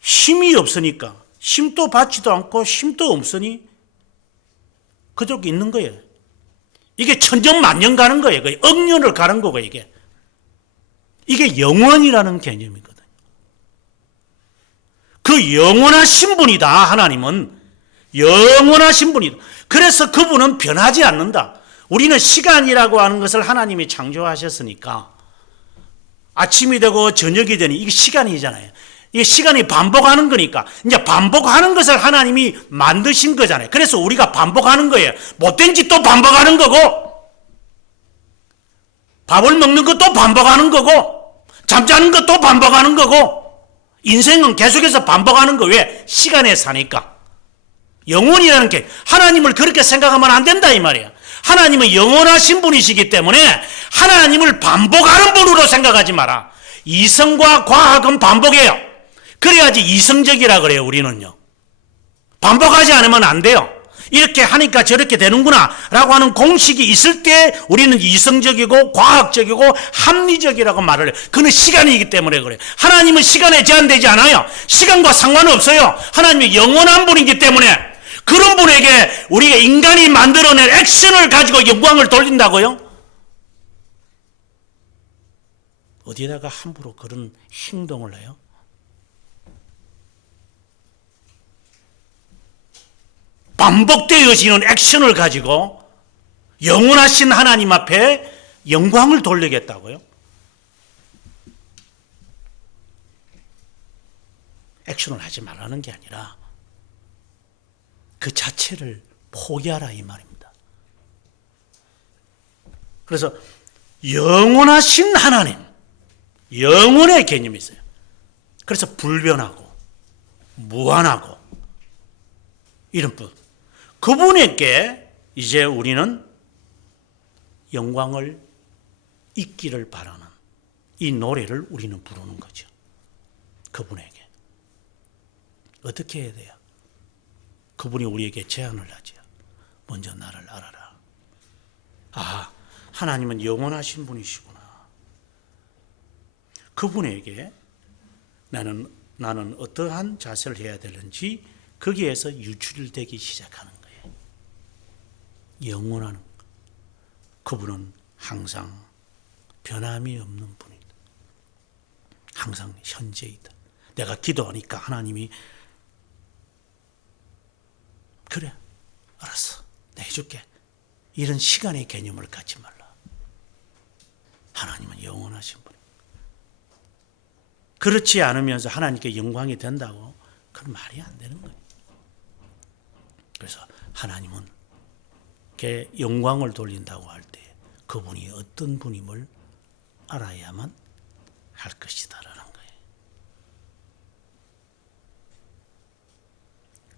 힘이 없으니까 힘도 받지도 않고 힘도 없으니 그대로 있는 거예요. 이게 천년만년 가는 거예요. 억년을 가는 거고 이게 영원이라는 개념이거든요. 그 영원하신 분이다. 하나님은 영원하신 분이다. 그래서 그분은 변하지 않는다. 우리는 시간이라고 하는 것을 하나님이 창조하셨으니까 아침이 되고 저녁이 되니 이게 시간이잖아요. 이게 시간이 반복하는 거니까 이제 반복하는 것을 하나님이 만드신 거잖아요. 그래서 우리가 반복하는 거예요. 못된 짓도 반복하는 거고 밥을 먹는 것도 반복하는 거고 잠자는 것도 반복하는 거고 인생은 계속해서 반복하는 거. 왜? 시간에 사니까. 영원이라는 게 하나님을 그렇게 생각하면 안 된다 이 말이야. 하나님은 영원하신 분이시기 때문에 하나님을 반복하는 분으로 생각하지 마라. 이성과 과학은 반복해요. 그래야지 이성적이라 그래요. 우리는요. 반복하지 않으면 안 돼요. 이렇게 하니까 저렇게 되는구나 라고 하는 공식이 있을 때 우리는 이성적이고 과학적이고 합리적이라고 말을 해요. 그는 시간이기 때문에 그래요. 하나님은 시간에 제한되지 않아요. 시간과 상관없어요. 하나님이 영원한 분이기 때문에 그런 분에게 우리가 인간이 만들어낸 액션을 가지고 영광을 돌린다고요? 어디다가 함부로 그런 행동을 해요? 반복되어지는 액션을 가지고 영원하신 하나님 앞에 영광을 돌리겠다고요? 액션을 하지 말라는 게 아니라 그 자체를 포기하라 이 말입니다. 그래서 영원하신 하나님, 영원의 개념이 있어요. 그래서 불변하고 무한하고 이런 분, 그분에게 이제 우리는 영광을 잊기를 바라는 이 노래를 우리는 부르는 거죠. 그분에게 어떻게 해야 돼요? 그분이 우리에게 제안을 하죠. 먼저 나를 알아라. 아, 하나님은 영원하신 분이시구나. 그분에게 나는 어떠한 자세를 해야 되는지 거기에서 유출되기 시작하는 거예요. 영원한 그분은 항상 변함이 없는 분이다. 항상 현재이다. 내가 기도하니까 하나님이 그래, 알았어, 내가 해줄게. 이런 시간의 개념을 갖지 말라. 하나님은 영원하신 분이에요. 그렇지 않으면서 하나님께 영광이 된다고? 그건 말이 안 되는 거예요. 그래서 하나님은 영광을 돌린다고 할 때 그분이 어떤 분임을 알아야만 할 것이다라는 거예요.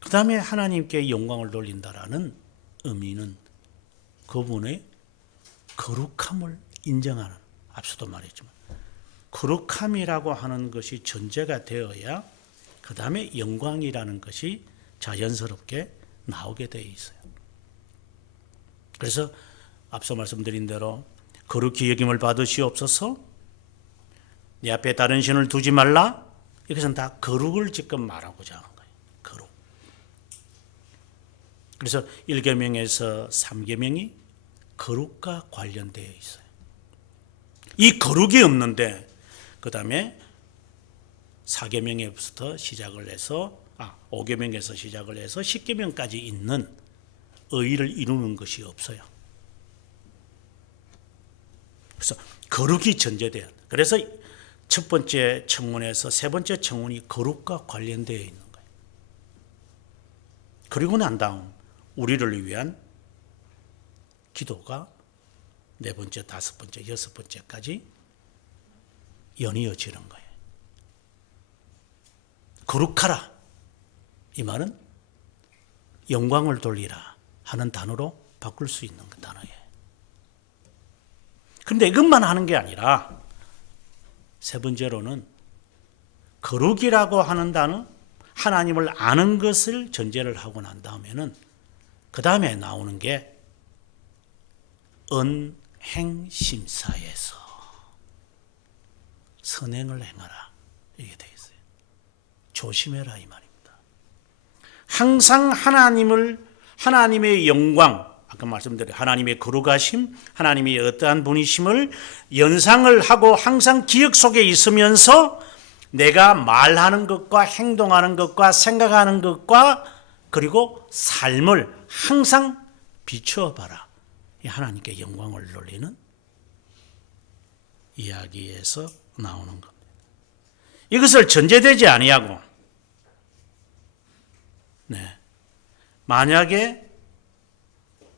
그 다음에 하나님께 영광을 돌린다라는 의미는 그분의 거룩함을 인정하는, 앞서도 말했지만 거룩함이라고 하는 것이 전제가 되어야 그 다음에 영광이라는 것이 자연스럽게 나오게 되어 있어요. 그래서 앞서 말씀드린 대로 거룩히 여김을 받으시옵소서, 네 앞에 다른 신을 두지 말라, 이것은 다 거룩을 지금 말하고자 하는 거예요. 거룩. 그래서 1계명에서 3계명이 거룩과 관련되어 있어요. 이 거룩이 없는데 그 다음에 4계명에부터 시작을 해서 5계명에서 시작을 해서 10계명까지 있는 의의를 이루는 것이 없어요. 그래서 거룩이 전제돼야 돼. 그래서 첫 번째 청문에서 세 번째 청문이 거룩과 관련되어 있는 거예요. 그리고 난 다음 우리를 위한 기도가 네 번째, 다섯 번째, 여섯 번째까지 연이어지는 거예요. 거룩하라, 이 말은 영광을 돌리라 하는 단어로 바꿀 수 있는 그 단어예요. 그런데 이것만 하는 게 아니라 세 번째로는 거룩이라고 하는 단어, 하나님을 아는 것을 전제를 하고 난 다음에는 그 다음에 나오는 게 언행심사에서 선행을 행하라, 이게 되어 있어요. 조심해라 이 말입니다. 항상 하나님의 영광, 아까 말씀드린 하나님의 거룩하심, 하나님의 어떠한 분이심을 연상을 하고 항상 기억 속에 있으면서 내가 말하는 것과 행동하는 것과 생각하는 것과 그리고 삶을 항상 비추어 봐라. 이 하나님께 영광을 돌리는 이야기에서 나오는 겁니다. 이것을 전제되지 아니하고, 만약에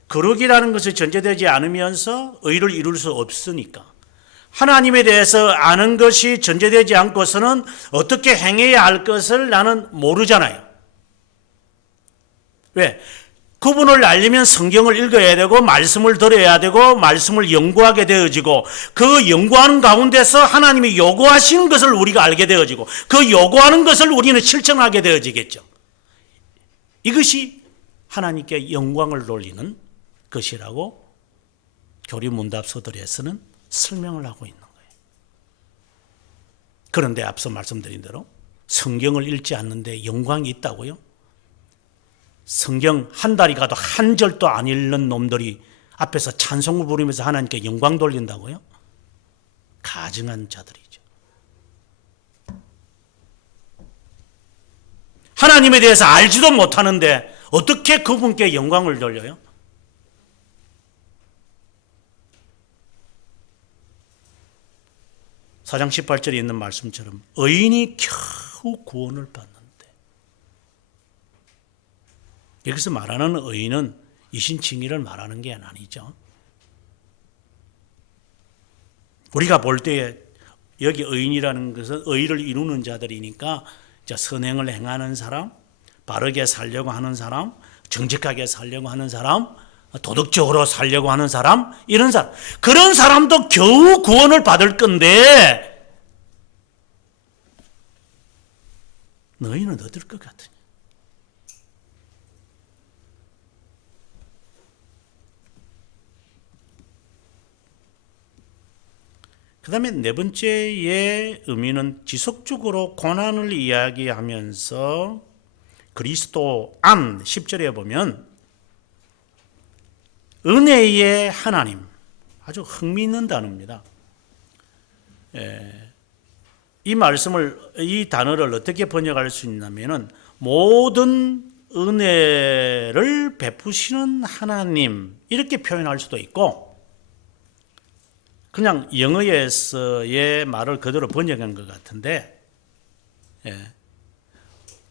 거룩이라는 것이 전제되지 않으면서 의를 이룰 수 없으니까, 하나님에 대해서 아는 것이 전제되지 않고서는 어떻게 행해야 할 것을 나는 모르잖아요. 왜? 그분을 알려면 성경을 읽어야 되고 말씀을 들어야 되고 말씀을 연구하게 되어지고 그 연구하는 가운데서 하나님이 요구하시는 것을 우리가 알게 되어지고 그 요구하는 것을 우리는 실천하게 되어지겠죠. 이것이 하나님께 영광을 돌리는 것이라고 교리문답서들에서는 설명을 하고 있는 거예요. 그런데 앞서 말씀드린 대로 성경을 읽지 않는데 영광이 있다고요? 성경 한 달이 가도 한 절도 안 읽는 놈들이 앞에서 찬송을 부르면서 하나님께 영광 돌린다고요? 가증한 자들이죠. 하나님에 대해서 알지도 못하는데 어떻게 그분께 영광을 돌려요? 사장 18절에 있는 말씀처럼 의인이 겨우 구원을 받는다. 여기서 말하는 의인은 이신칭의를 말하는 게 아니죠. 우리가 볼 때 여기 의인이라는 것은 의를 이루는 자들이니까 선행을 행하는 사람, 바르게 살려고 하는 사람, 정직하게 살려고 하는 사람, 도덕적으로 살려고 하는 사람, 이런 사람, 그런 사람도 겨우 구원을 받을 건데 너희는 얻을 것 같으냐? 그 다음에 네 번째의 의미는 지속적으로 고난을 이야기하면서 그리스도 안 10절에 보면 은혜의 하나님, 아주 흥미있는 단어입니다. 이 말씀을, 이 단어를 어떻게 번역할 수 있냐면은 모든 은혜를 베푸시는 하나님, 이렇게 표현할 수도 있고, 그냥 영어에서의 말을 그대로 번역한 것 같은데,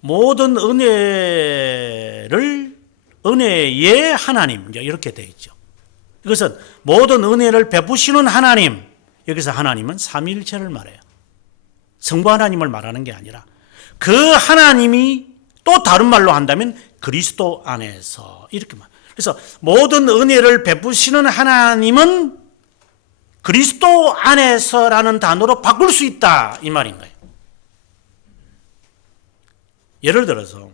모든 은혜의 하나님, 이렇게 되어 있죠. 이것은 모든 은혜를 베푸시는 하나님, 여기서 하나님은 삼위일체를 말해요. 성부 하나님을 말하는 게 아니라 그 하나님이 또 다른 말로 한다면 그리스도 안에서, 이렇게 말. 그래서 모든 은혜를 베푸시는 하나님은 그리스도 안에서라는 단어로 바꿀 수 있다, 이 말인 거예요. 예를 들어서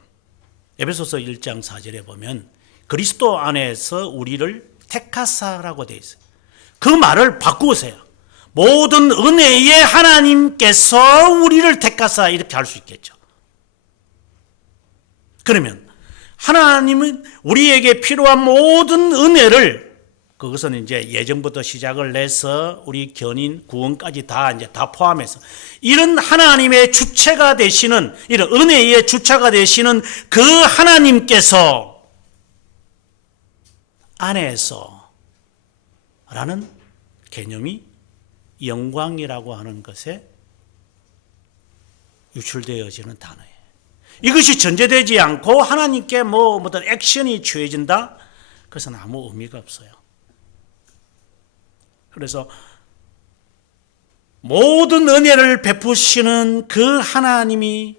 에베소서 1장 4절에 보면 그리스도 안에서 우리를 택하사라고 되어 있어요. 그 말을 바꾸세요. 모든 은혜의 하나님께서 우리를 택하사, 이렇게 할 수 있겠죠. 그러면 하나님은 우리에게 필요한 모든 은혜를, 그것은 이제 예전부터 시작을 해서 우리 견인 구원까지 다 포함해서 이런 하나님의 주체가 되시는, 이런 은혜의 주체가 되시는 그 하나님께서 안에서 라는 개념이 영광이라고 하는 것에 유출되어지는 단어예요. 이것이 전제되지 않고 하나님께 어떤 액션이 취해진다? 그것은 아무 의미가 없어요. 그래서 모든 은혜를 베푸시는 그 하나님이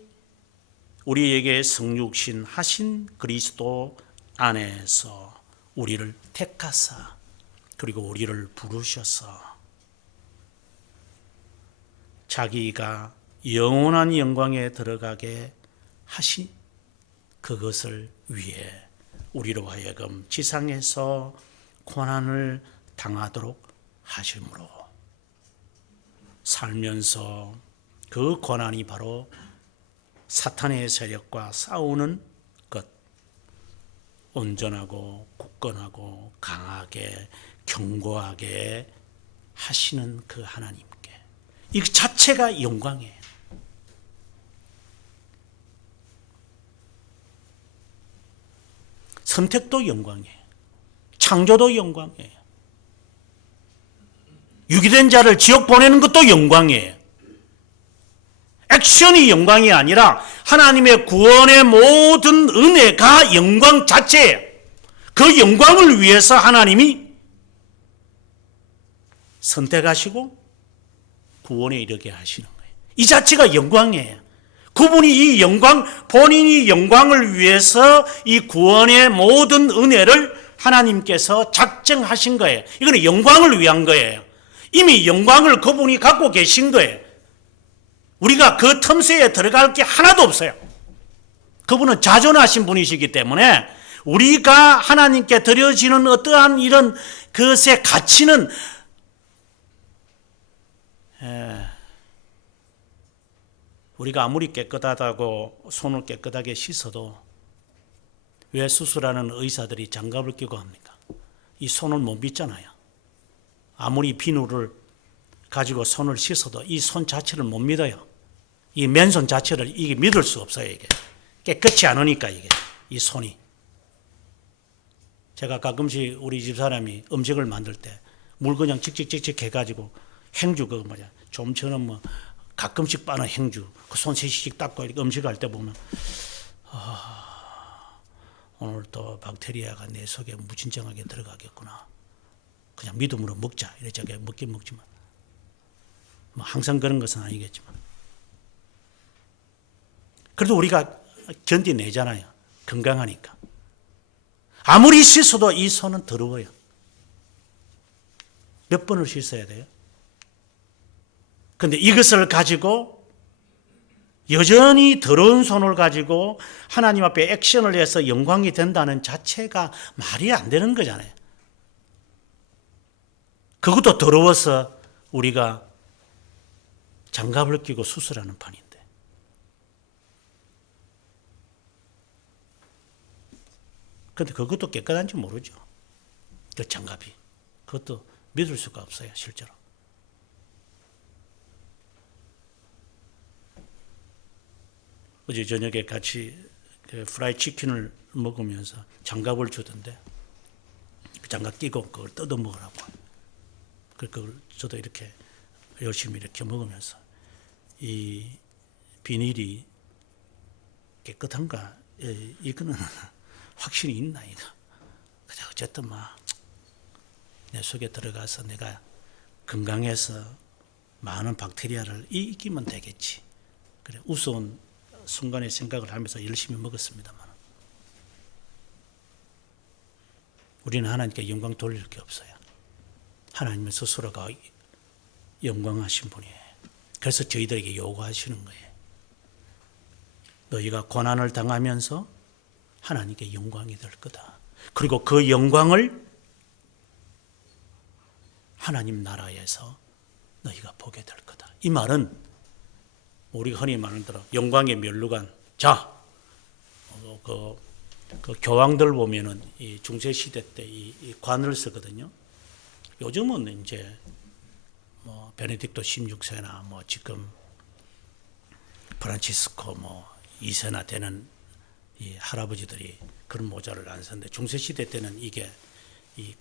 우리에게 성육신 하신 그리스도 안에서 우리를 택하사, 그리고 우리를 부르셔서 자기가 영원한 영광에 들어가게 하신 그것을 위해 우리로 하여금 지상에서 고난을 당하도록 하심으로 살면서, 그 고난이 바로 사탄의 세력과 싸우는 것, 온전하고 굳건하고 강하게 견고하게 하시는 그 하나님께, 이 자체가 영광이에요. 선택도 영광이에요. 창조도 영광이에요. 유기된 자를 지옥 보내는 것도 영광이에요. 액션이 영광이 아니라 하나님의 구원의 모든 은혜가 영광 자체예요. 그 영광을 위해서 하나님이 선택하시고 구원에 이르게 하시는 거예요. 이 자체가 영광이에요. 그분이 이 영광, 본인이 영광을 위해서 이 구원의 모든 은혜를 하나님께서 작정하신 거예요. 이거는 영광을 위한 거예요. 이미 영광을 그분이 갖고 계신 거예요. 우리가 그 틈새에 들어갈 게 하나도 없어요. 그분은 자존하신 분이시기 때문에 우리가 하나님께 드려지는 어떠한 이런 것의 가치는 우리가 아무리 깨끗하다고 손을 깨끗하게 씻어도 왜 수술하는 의사들이 장갑을 끼고 합니까? 이 손을 못 믿잖아요. 아무리 비누를 가지고 손을 씻어도 이 손 자체를 못 믿어요. 이 맨손 자체를 이게 믿을 수 없어요. 이게 깨끗이 않으니까 이게 이 손이. 제가 가끔씩 우리 집 사람이 음식을 만들 때 물 그냥 찍찍찍찍 해가지고 행주 그거 뭐냐 좀처럼 가끔씩 빠는 행주 그 손 세시씩 닦고 이렇게 음식할 때 보면 오늘 또 박테리아가 내 속에 무진장하게 들어가겠구나. 그냥 믿음으로 먹자. 이래저래 먹긴 먹지만. 뭐 항상 그런 것은 아니겠지만. 그래도 우리가 견디내잖아요. 건강하니까. 아무리 씻어도 이 손은 더러워요. 몇 번을 씻어야 돼요? 그런데 이것을 가지고 여전히 더러운 손을 가지고 하나님 앞에 액션을 해서 영광이 된다는 자체가 말이 안 되는 거잖아요. 그것도 더러워서 우리가 장갑을 끼고 수술하는 판인데. 그런데 그것도 깨끗한지 모르죠. 그 장갑이. 그것도 믿을 수가 없어요, 실제로. 어제 저녁에 같이 프라이 치킨을 먹으면서 장갑을 주던데 그 장갑 끼고 그걸 뜯어 먹으라고. 그걸 저도 이렇게 열심히 이렇게 먹으면서 이 비닐이 깨끗한가? 이거는 확신이 있나 이거. 어쨌든 내 속에 들어가서 내가 건강해서 많은 박테리아를 이기면 되겠지. 그래 우스운 순간의 생각을 하면서 열심히 먹었습니다만 우리는 하나님께 영광 돌릴 게 없어요. 하나님은 스스로가 영광하신 분이에요. 그래서 저희들에게 요구하시는 거예요. 너희가 고난을 당하면서 하나님께 영광이 될 거다. 그리고 그 영광을 하나님 나라에서 너희가 보게 될 거다. 이 말은 우리가 흔히 말하는 대로 영광의 면류관. 자, 그 교황들 보면은 이 중세 시대 때 이 관을 쓰거든요. 요즘은 이제 뭐 베네딕토 16세나 뭐 지금 프란치스코 뭐 2세나 되는 이 할아버지들이 그런 모자를 안 썼는데 중세 시대 때는 이게 이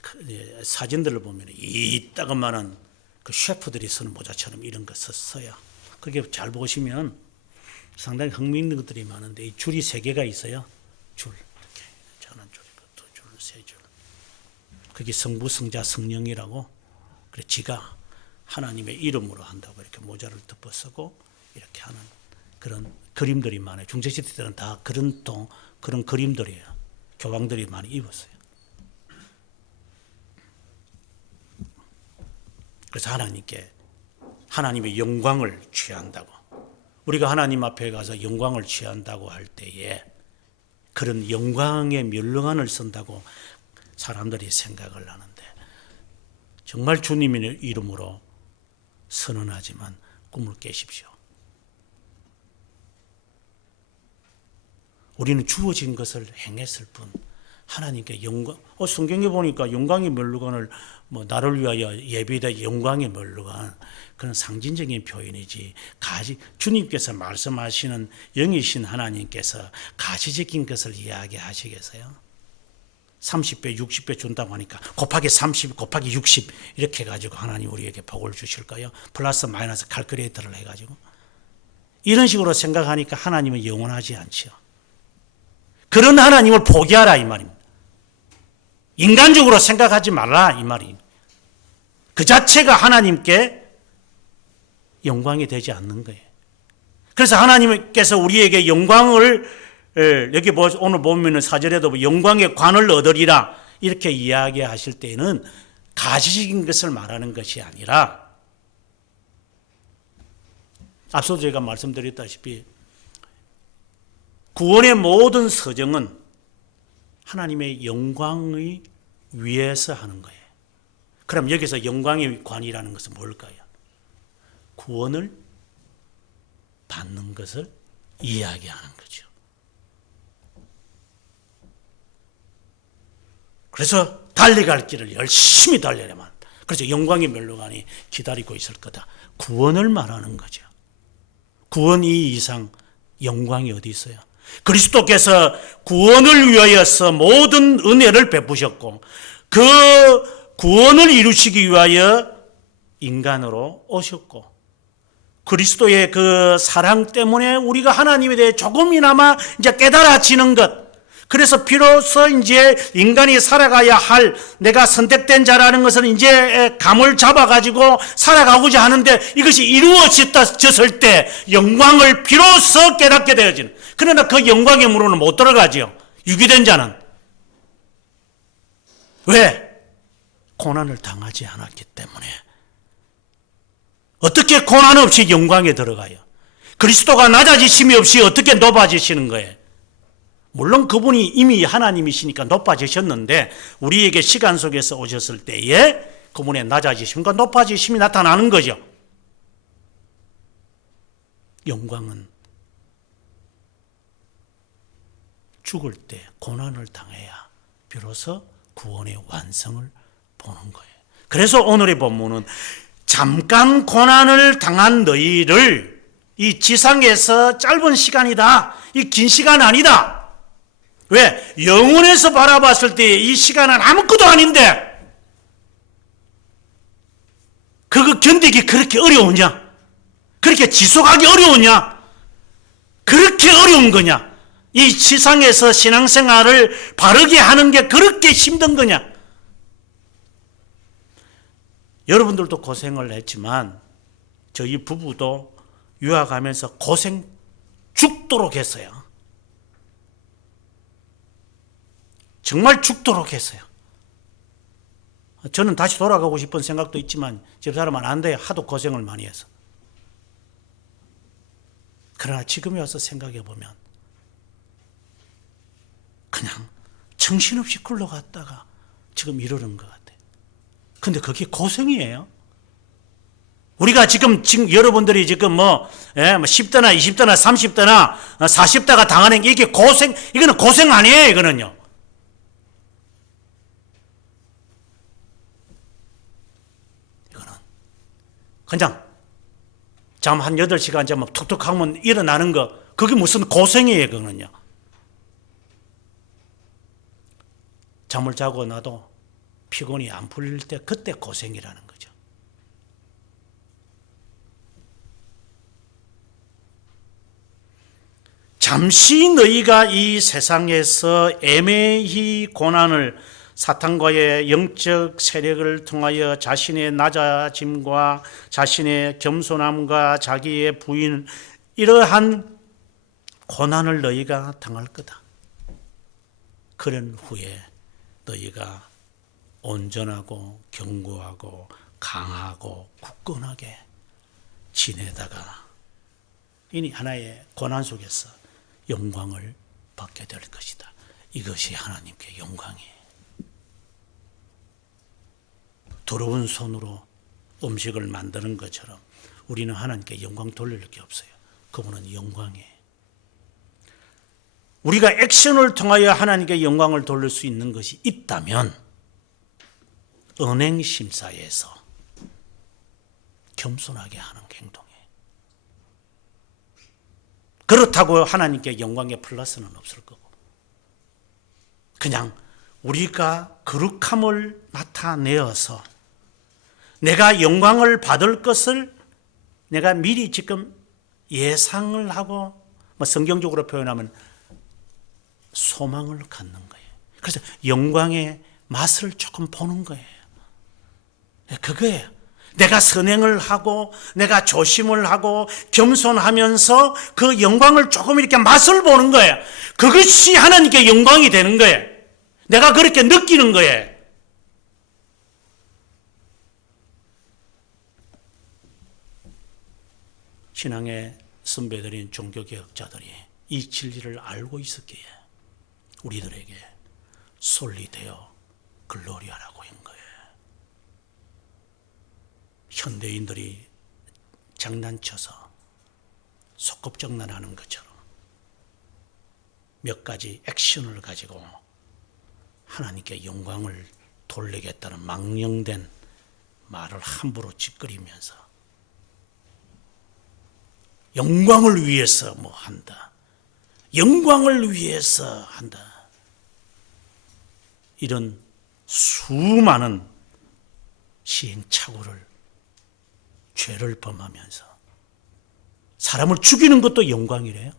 사진들을 보면 이 따끔만한 그 셰프들이 쓰는 모자처럼 이런 거 썼어요. 그게 잘 보시면 상당히 흥미있는 것들이 많은데 이 줄이 3개가 있어요. 줄 이렇게 전한 줄, 두 줄, 3줄. 그게 성부, 성자, 성령이라고. 그래 지가 하나님의 이름으로 한다고 이렇게 모자를 덮어 쓰고 이렇게 하는 그런 그림들이 많아요. 중세시대 때는 다 그런 그림들이에요. 교황들이 많이 입었어요. 그래서 하나님께 하나님의 영광을 취한다고. 우리가 하나님 앞에 가서 영광을 취한다고 할 때에 그런 영광의 멸류관을 쓴다고 사람들이 생각을 하는데 정말 주님의 이름으로 선언하지만 꿈을 깨십시오. 우리는 주어진 것을 행했을 뿐 하나님께 영광. 성경에 보니까 영광의 멸류관을 뭐 나를 위하여 예비된 영광의 멸류관 그런 상징적인 표현이지. 주님께서 말씀하시는 영이신 하나님께서 가시적인 것을 이야기하시겠어요? 30배, 60배 준다고 하니까 곱하기 30, 곱하기 60 이렇게 해가지고 하나님 우리에게 복을 주실까요? 플러스 마이너스 칼큘레이터를 해가지고 이런 식으로 생각하니까 하나님은 영원하지 않지요. 그런 하나님을 포기하라 이 말입니다. 인간적으로 생각하지 말라 이 말입니다. 그 자체가 하나님께 영광이 되지 않는 거예요. 그래서 하나님께서 우리에게 영광을 여기 오늘 보면 4절에도 영광의 관을 얻으리라 이렇게 이야기하실 때는 가시적인 것을 말하는 것이 아니라 앞서도 제가 말씀드렸다시피 구원의 모든 서정은 하나님의 영광의 위에서 하는 거예요. 그럼 여기서 영광의 관이라는 것은 뭘까요? 구원을 받는 것을 이야기하는 거죠. 그래서 달려갈 길을 열심히 달려야만. 그래서 영광의 멸류관이 기다리고 있을 거다. 구원을 말하는 거죠. 구원 이 이상 영광이 어디 있어요? 그리스도께서 구원을 위하여서 모든 은혜를 베푸셨고 그 구원을 이루시기 위하여 인간으로 오셨고 그리스도의 그 사랑 때문에 우리가 하나님에 대해 조금이나마 이제 깨달아지는 것, 그래서 비로소 이제 인간이 살아가야 할 내가 선택된 자라는 것은 이제 감을 잡아가지고 살아가고자 하는데 이것이 이루어졌을 때 영광을 비로소 깨닫게 되어지는. 그러나 그 영광의 문으로는 못 들어가죠. 유기된 자는. 왜? 고난을 당하지 않았기 때문에. 어떻게 고난 없이 영광에 들어가요? 그리스도가 낮아지심이 없이 어떻게 높아지시는 거예요? 물론 그분이 이미 하나님이시니까 높아지셨는데 우리에게 시간 속에서 오셨을 때에 그분의 낮아지심과 높아지심이 나타나는 거죠. 영광은 죽을 때 고난을 당해야 비로소 구원의 완성을 보는 거예요. 그래서 오늘의 본문은 잠깐 고난을 당한 너희를 이 지상에서 짧은 시간이다. 이 긴 시간 아니다. 왜? 영원에서 바라봤을 때 이 시간은 아무것도 아닌데 그거 견디기 그렇게 어려우냐? 그렇게 지속하기 어려우냐? 그렇게 어려운 거냐? 이 세상에서 신앙생활을 바르게 하는 게 그렇게 힘든 거냐? 여러분들도 고생을 했지만 저희 부부도 유학하면서 고생 죽도록 했어요. 정말 죽도록 했어요. 저는 다시 돌아가고 싶은 생각도 있지만 집사람은 안 돼요. 하도 고생을 많이 해서. 그러나 지금에 와서 생각해 보면 그냥 정신없이 굴러갔다가 지금 이러는 것 같아요. 근데 그게 고생이에요. 우리가 지금 여러분들이 지금 10대나 20대나 30대나 40대가 당하는 게 이게 고생, 이거는 고생 아니에요, 이거는요. 이거는 그냥 잠 한 8시간 자면 툭툭 하면 일어나는 거, 그게 무슨 고생이에요, 그거는요. 잠을 자고 나도 피곤이 안 풀릴 때 그때 고생이라는 거죠. 잠시 너희가 이 세상에서 애매히 고난을 사탄과의 영적 세력을 통하여 자신의 낮아짐과 자신의 겸손함과 자기의 부인 이러한 고난을 너희가 당할 거다. 그런 후에 너희가 온전하고 견고하고 강하고 굳건하게 지내다가 이니 하나의 고난 속에서 영광을 받게 될 것이다. 이것이 하나님께 영광이에요. 더러운 손으로 음식을 만드는 것처럼 우리는 하나님께 영광 돌릴 게 없어요. 그분은 영광이에요. 우리가 액션을 통하여 하나님께 영광을 돌릴 수 있는 것이 있다면 은행심사에서 겸손하게 하는 행동이에요. 그렇다고 하나님께 영광의 플러스는 없을 거고 그냥 우리가 거룩함을 나타내어서 내가 영광을 받을 것을 내가 미리 지금 예상을 하고 성경적으로 표현하면 소망을 갖는 거예요. 그래서 영광의 맛을 조금 보는 거예요. 그거예요. 내가 선행을 하고 내가 조심을 하고 겸손하면서 그 영광을 조금 이렇게 맛을 보는 거예요. 그것이 하나님께 영광이 되는 거예요. 내가 그렇게 느끼는 거예요. 신앙의 선배들인 종교개혁자들이 이 진리를 알고 있었기에 우리들에게 솔리데오 글로리아라고 한 거예요. 현대인들이 장난쳐서 속꿉장난하는 것처럼 몇 가지 액션을 가지고 하나님께 영광을 돌리겠다는 망령된 말을 함부로 짓거리면서 영광을 위해서 뭐 한다. 영광을 위해서 한다. 이런 수많은 시행착오를 죄를 범하면서 사람을 죽이는 것도 영광이래요.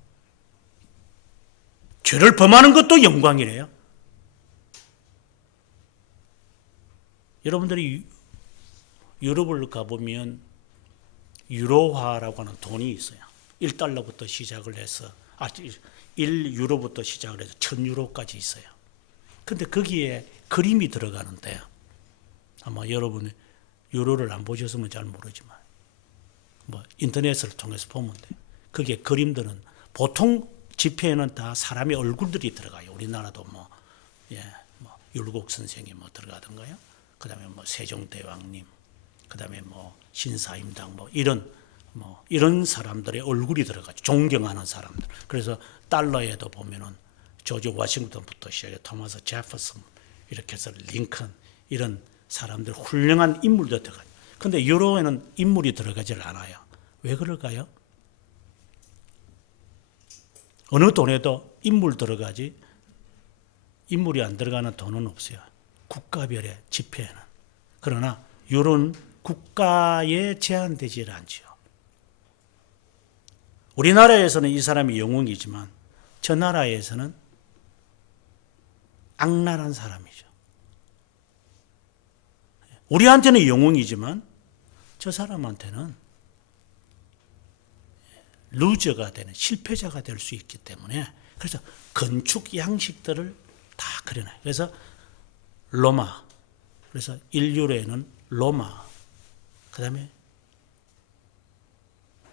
죄를 범하는 것도 영광이래요. 여러분들이 유럽을 가보면 유로화라고 하는 돈이 있어요. 1달러부터 시작을 해서 1유로부터 시작을 해서 1000유로까지 있어요. 근데 거기에 그림이 들어가는데요. 아마 여러분이 유로를 안 보셨으면 잘 모르지만 뭐 인터넷을 통해서 보면 돼요. 거기에 그림들은 보통 지폐에는 다 사람의 얼굴들이 들어가요. 우리나라도 뭐 율곡 선생이 뭐 들어가던가요. 그다음에 뭐 세종대왕님, 그다음에 뭐 신사임당 이런 사람들의 얼굴이 들어가죠. 존경하는 사람들. 그래서 달러에도 보면은 조지 워싱턴부터 시작해 토마스 제퍼슨 이렇게 해서 링컨 이런 사람들 훌륭한 인물도 들어가요. 근데 유로에는 인물이 들어가질 않아요. 왜 그럴까요? 어느 돈에도 인물 들어가지 인물이 안 들어가는 돈은 없어요. 국가별의 지폐에는. 그러나 유로는 국가에 제한되지 않지요. 우리나라에서는 이 사람이 영웅이지만 저 나라에서는 악랄한 사람이죠. 우리한테는 영웅이지만 저 사람한테는 루저가 되는 실패자가 될 수 있기 때문에 그래서 건축 양식들을 다 그려놔요. 그래서 로마, 그래서 1유로에는 로마, 그 다음에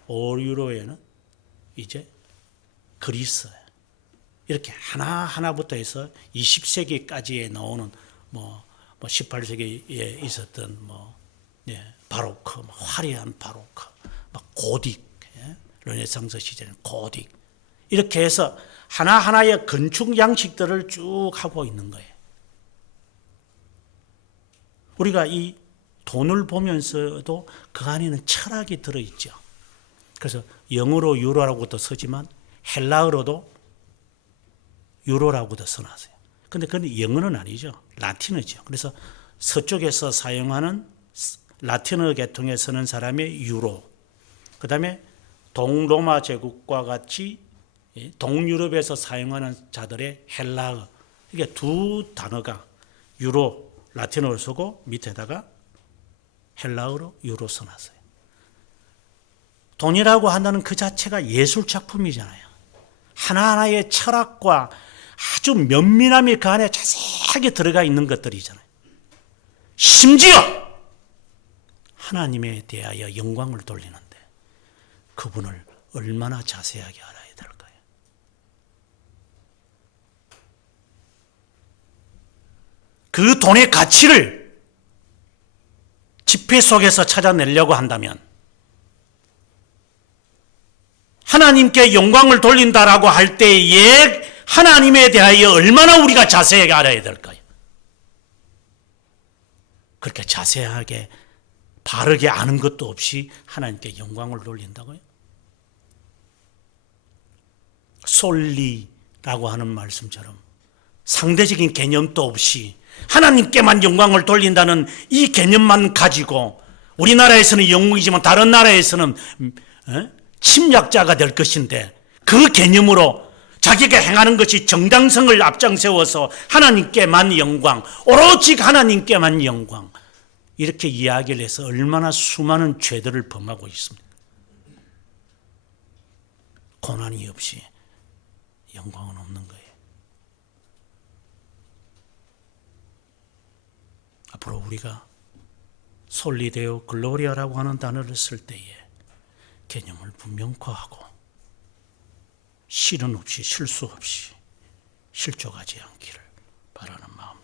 5유로에는 이제 그리스, 이렇게 하나하나부터 해서 20세기까지에 나오는 뭐 18세기에 있었던 바로크, 화려한 바로크, 고딕, 르네상스 시대는 고딕, 이렇게 해서 하나하나의 건축 양식들을 쭉 하고 있는 거예요. 우리가 이 돈을 보면서도 그 안에는 철학이 들어있죠. 그래서 영어로 유로라고도 쓰지만 헬라어로도 유로라고도 써놨어요. 근데 그건 영어는 아니죠. 라틴어죠. 그래서 서쪽에서 사용하는 라틴어 계통에 쓰는 사람의 유로, 그 다음에 동로마 제국과 같이 동유럽에서 사용하는 자들의 헬라어, 이게 두 단어가 유로, 라틴어를 쓰고 밑에다가 헬라어로 유로 써놨어요. 돈이라고 한다는 그 자체가 예술 작품이잖아요. 하나하나의 철학과 아주 면밀함이 그 안에 자세하게 들어가 있는 것들이잖아요. 심지어 하나님에 대하여 영광을 돌리는데 그분을 얼마나 자세하게 알아야 될까요? 그 돈의 가치를 지폐 속에서 찾아내려고 한다면 하나님께 영광을 돌린다라고 할 때에 하나님에 대하여 얼마나 우리가 자세하게 알아야 될까요? 그렇게 자세하게 바르게 아는 것도 없이 하나님께 영광을 돌린다고요? 솔리라고 하는 말씀처럼 상대적인 개념도 없이 하나님께만 영광을 돌린다는 이 개념만 가지고 우리나라에서는 영웅이지만 다른 나라에서는 침략자가 될 것인데 그 개념으로 자기가 행하는 것이 정당성을 앞장세워서 하나님께만 영광, 오로지 하나님께만 영광, 이렇게 이야기를 해서 얼마나 수많은 죄들을 범하고 있습니다. 고난이 없이 영광은 없는 거예요. 앞으로 우리가 솔리데오 글로리아라고 하는 단어를 쓸 때에 개념을 분명화하고 실언 없이 실수 없이 실족하지 않기를 바라는 마음.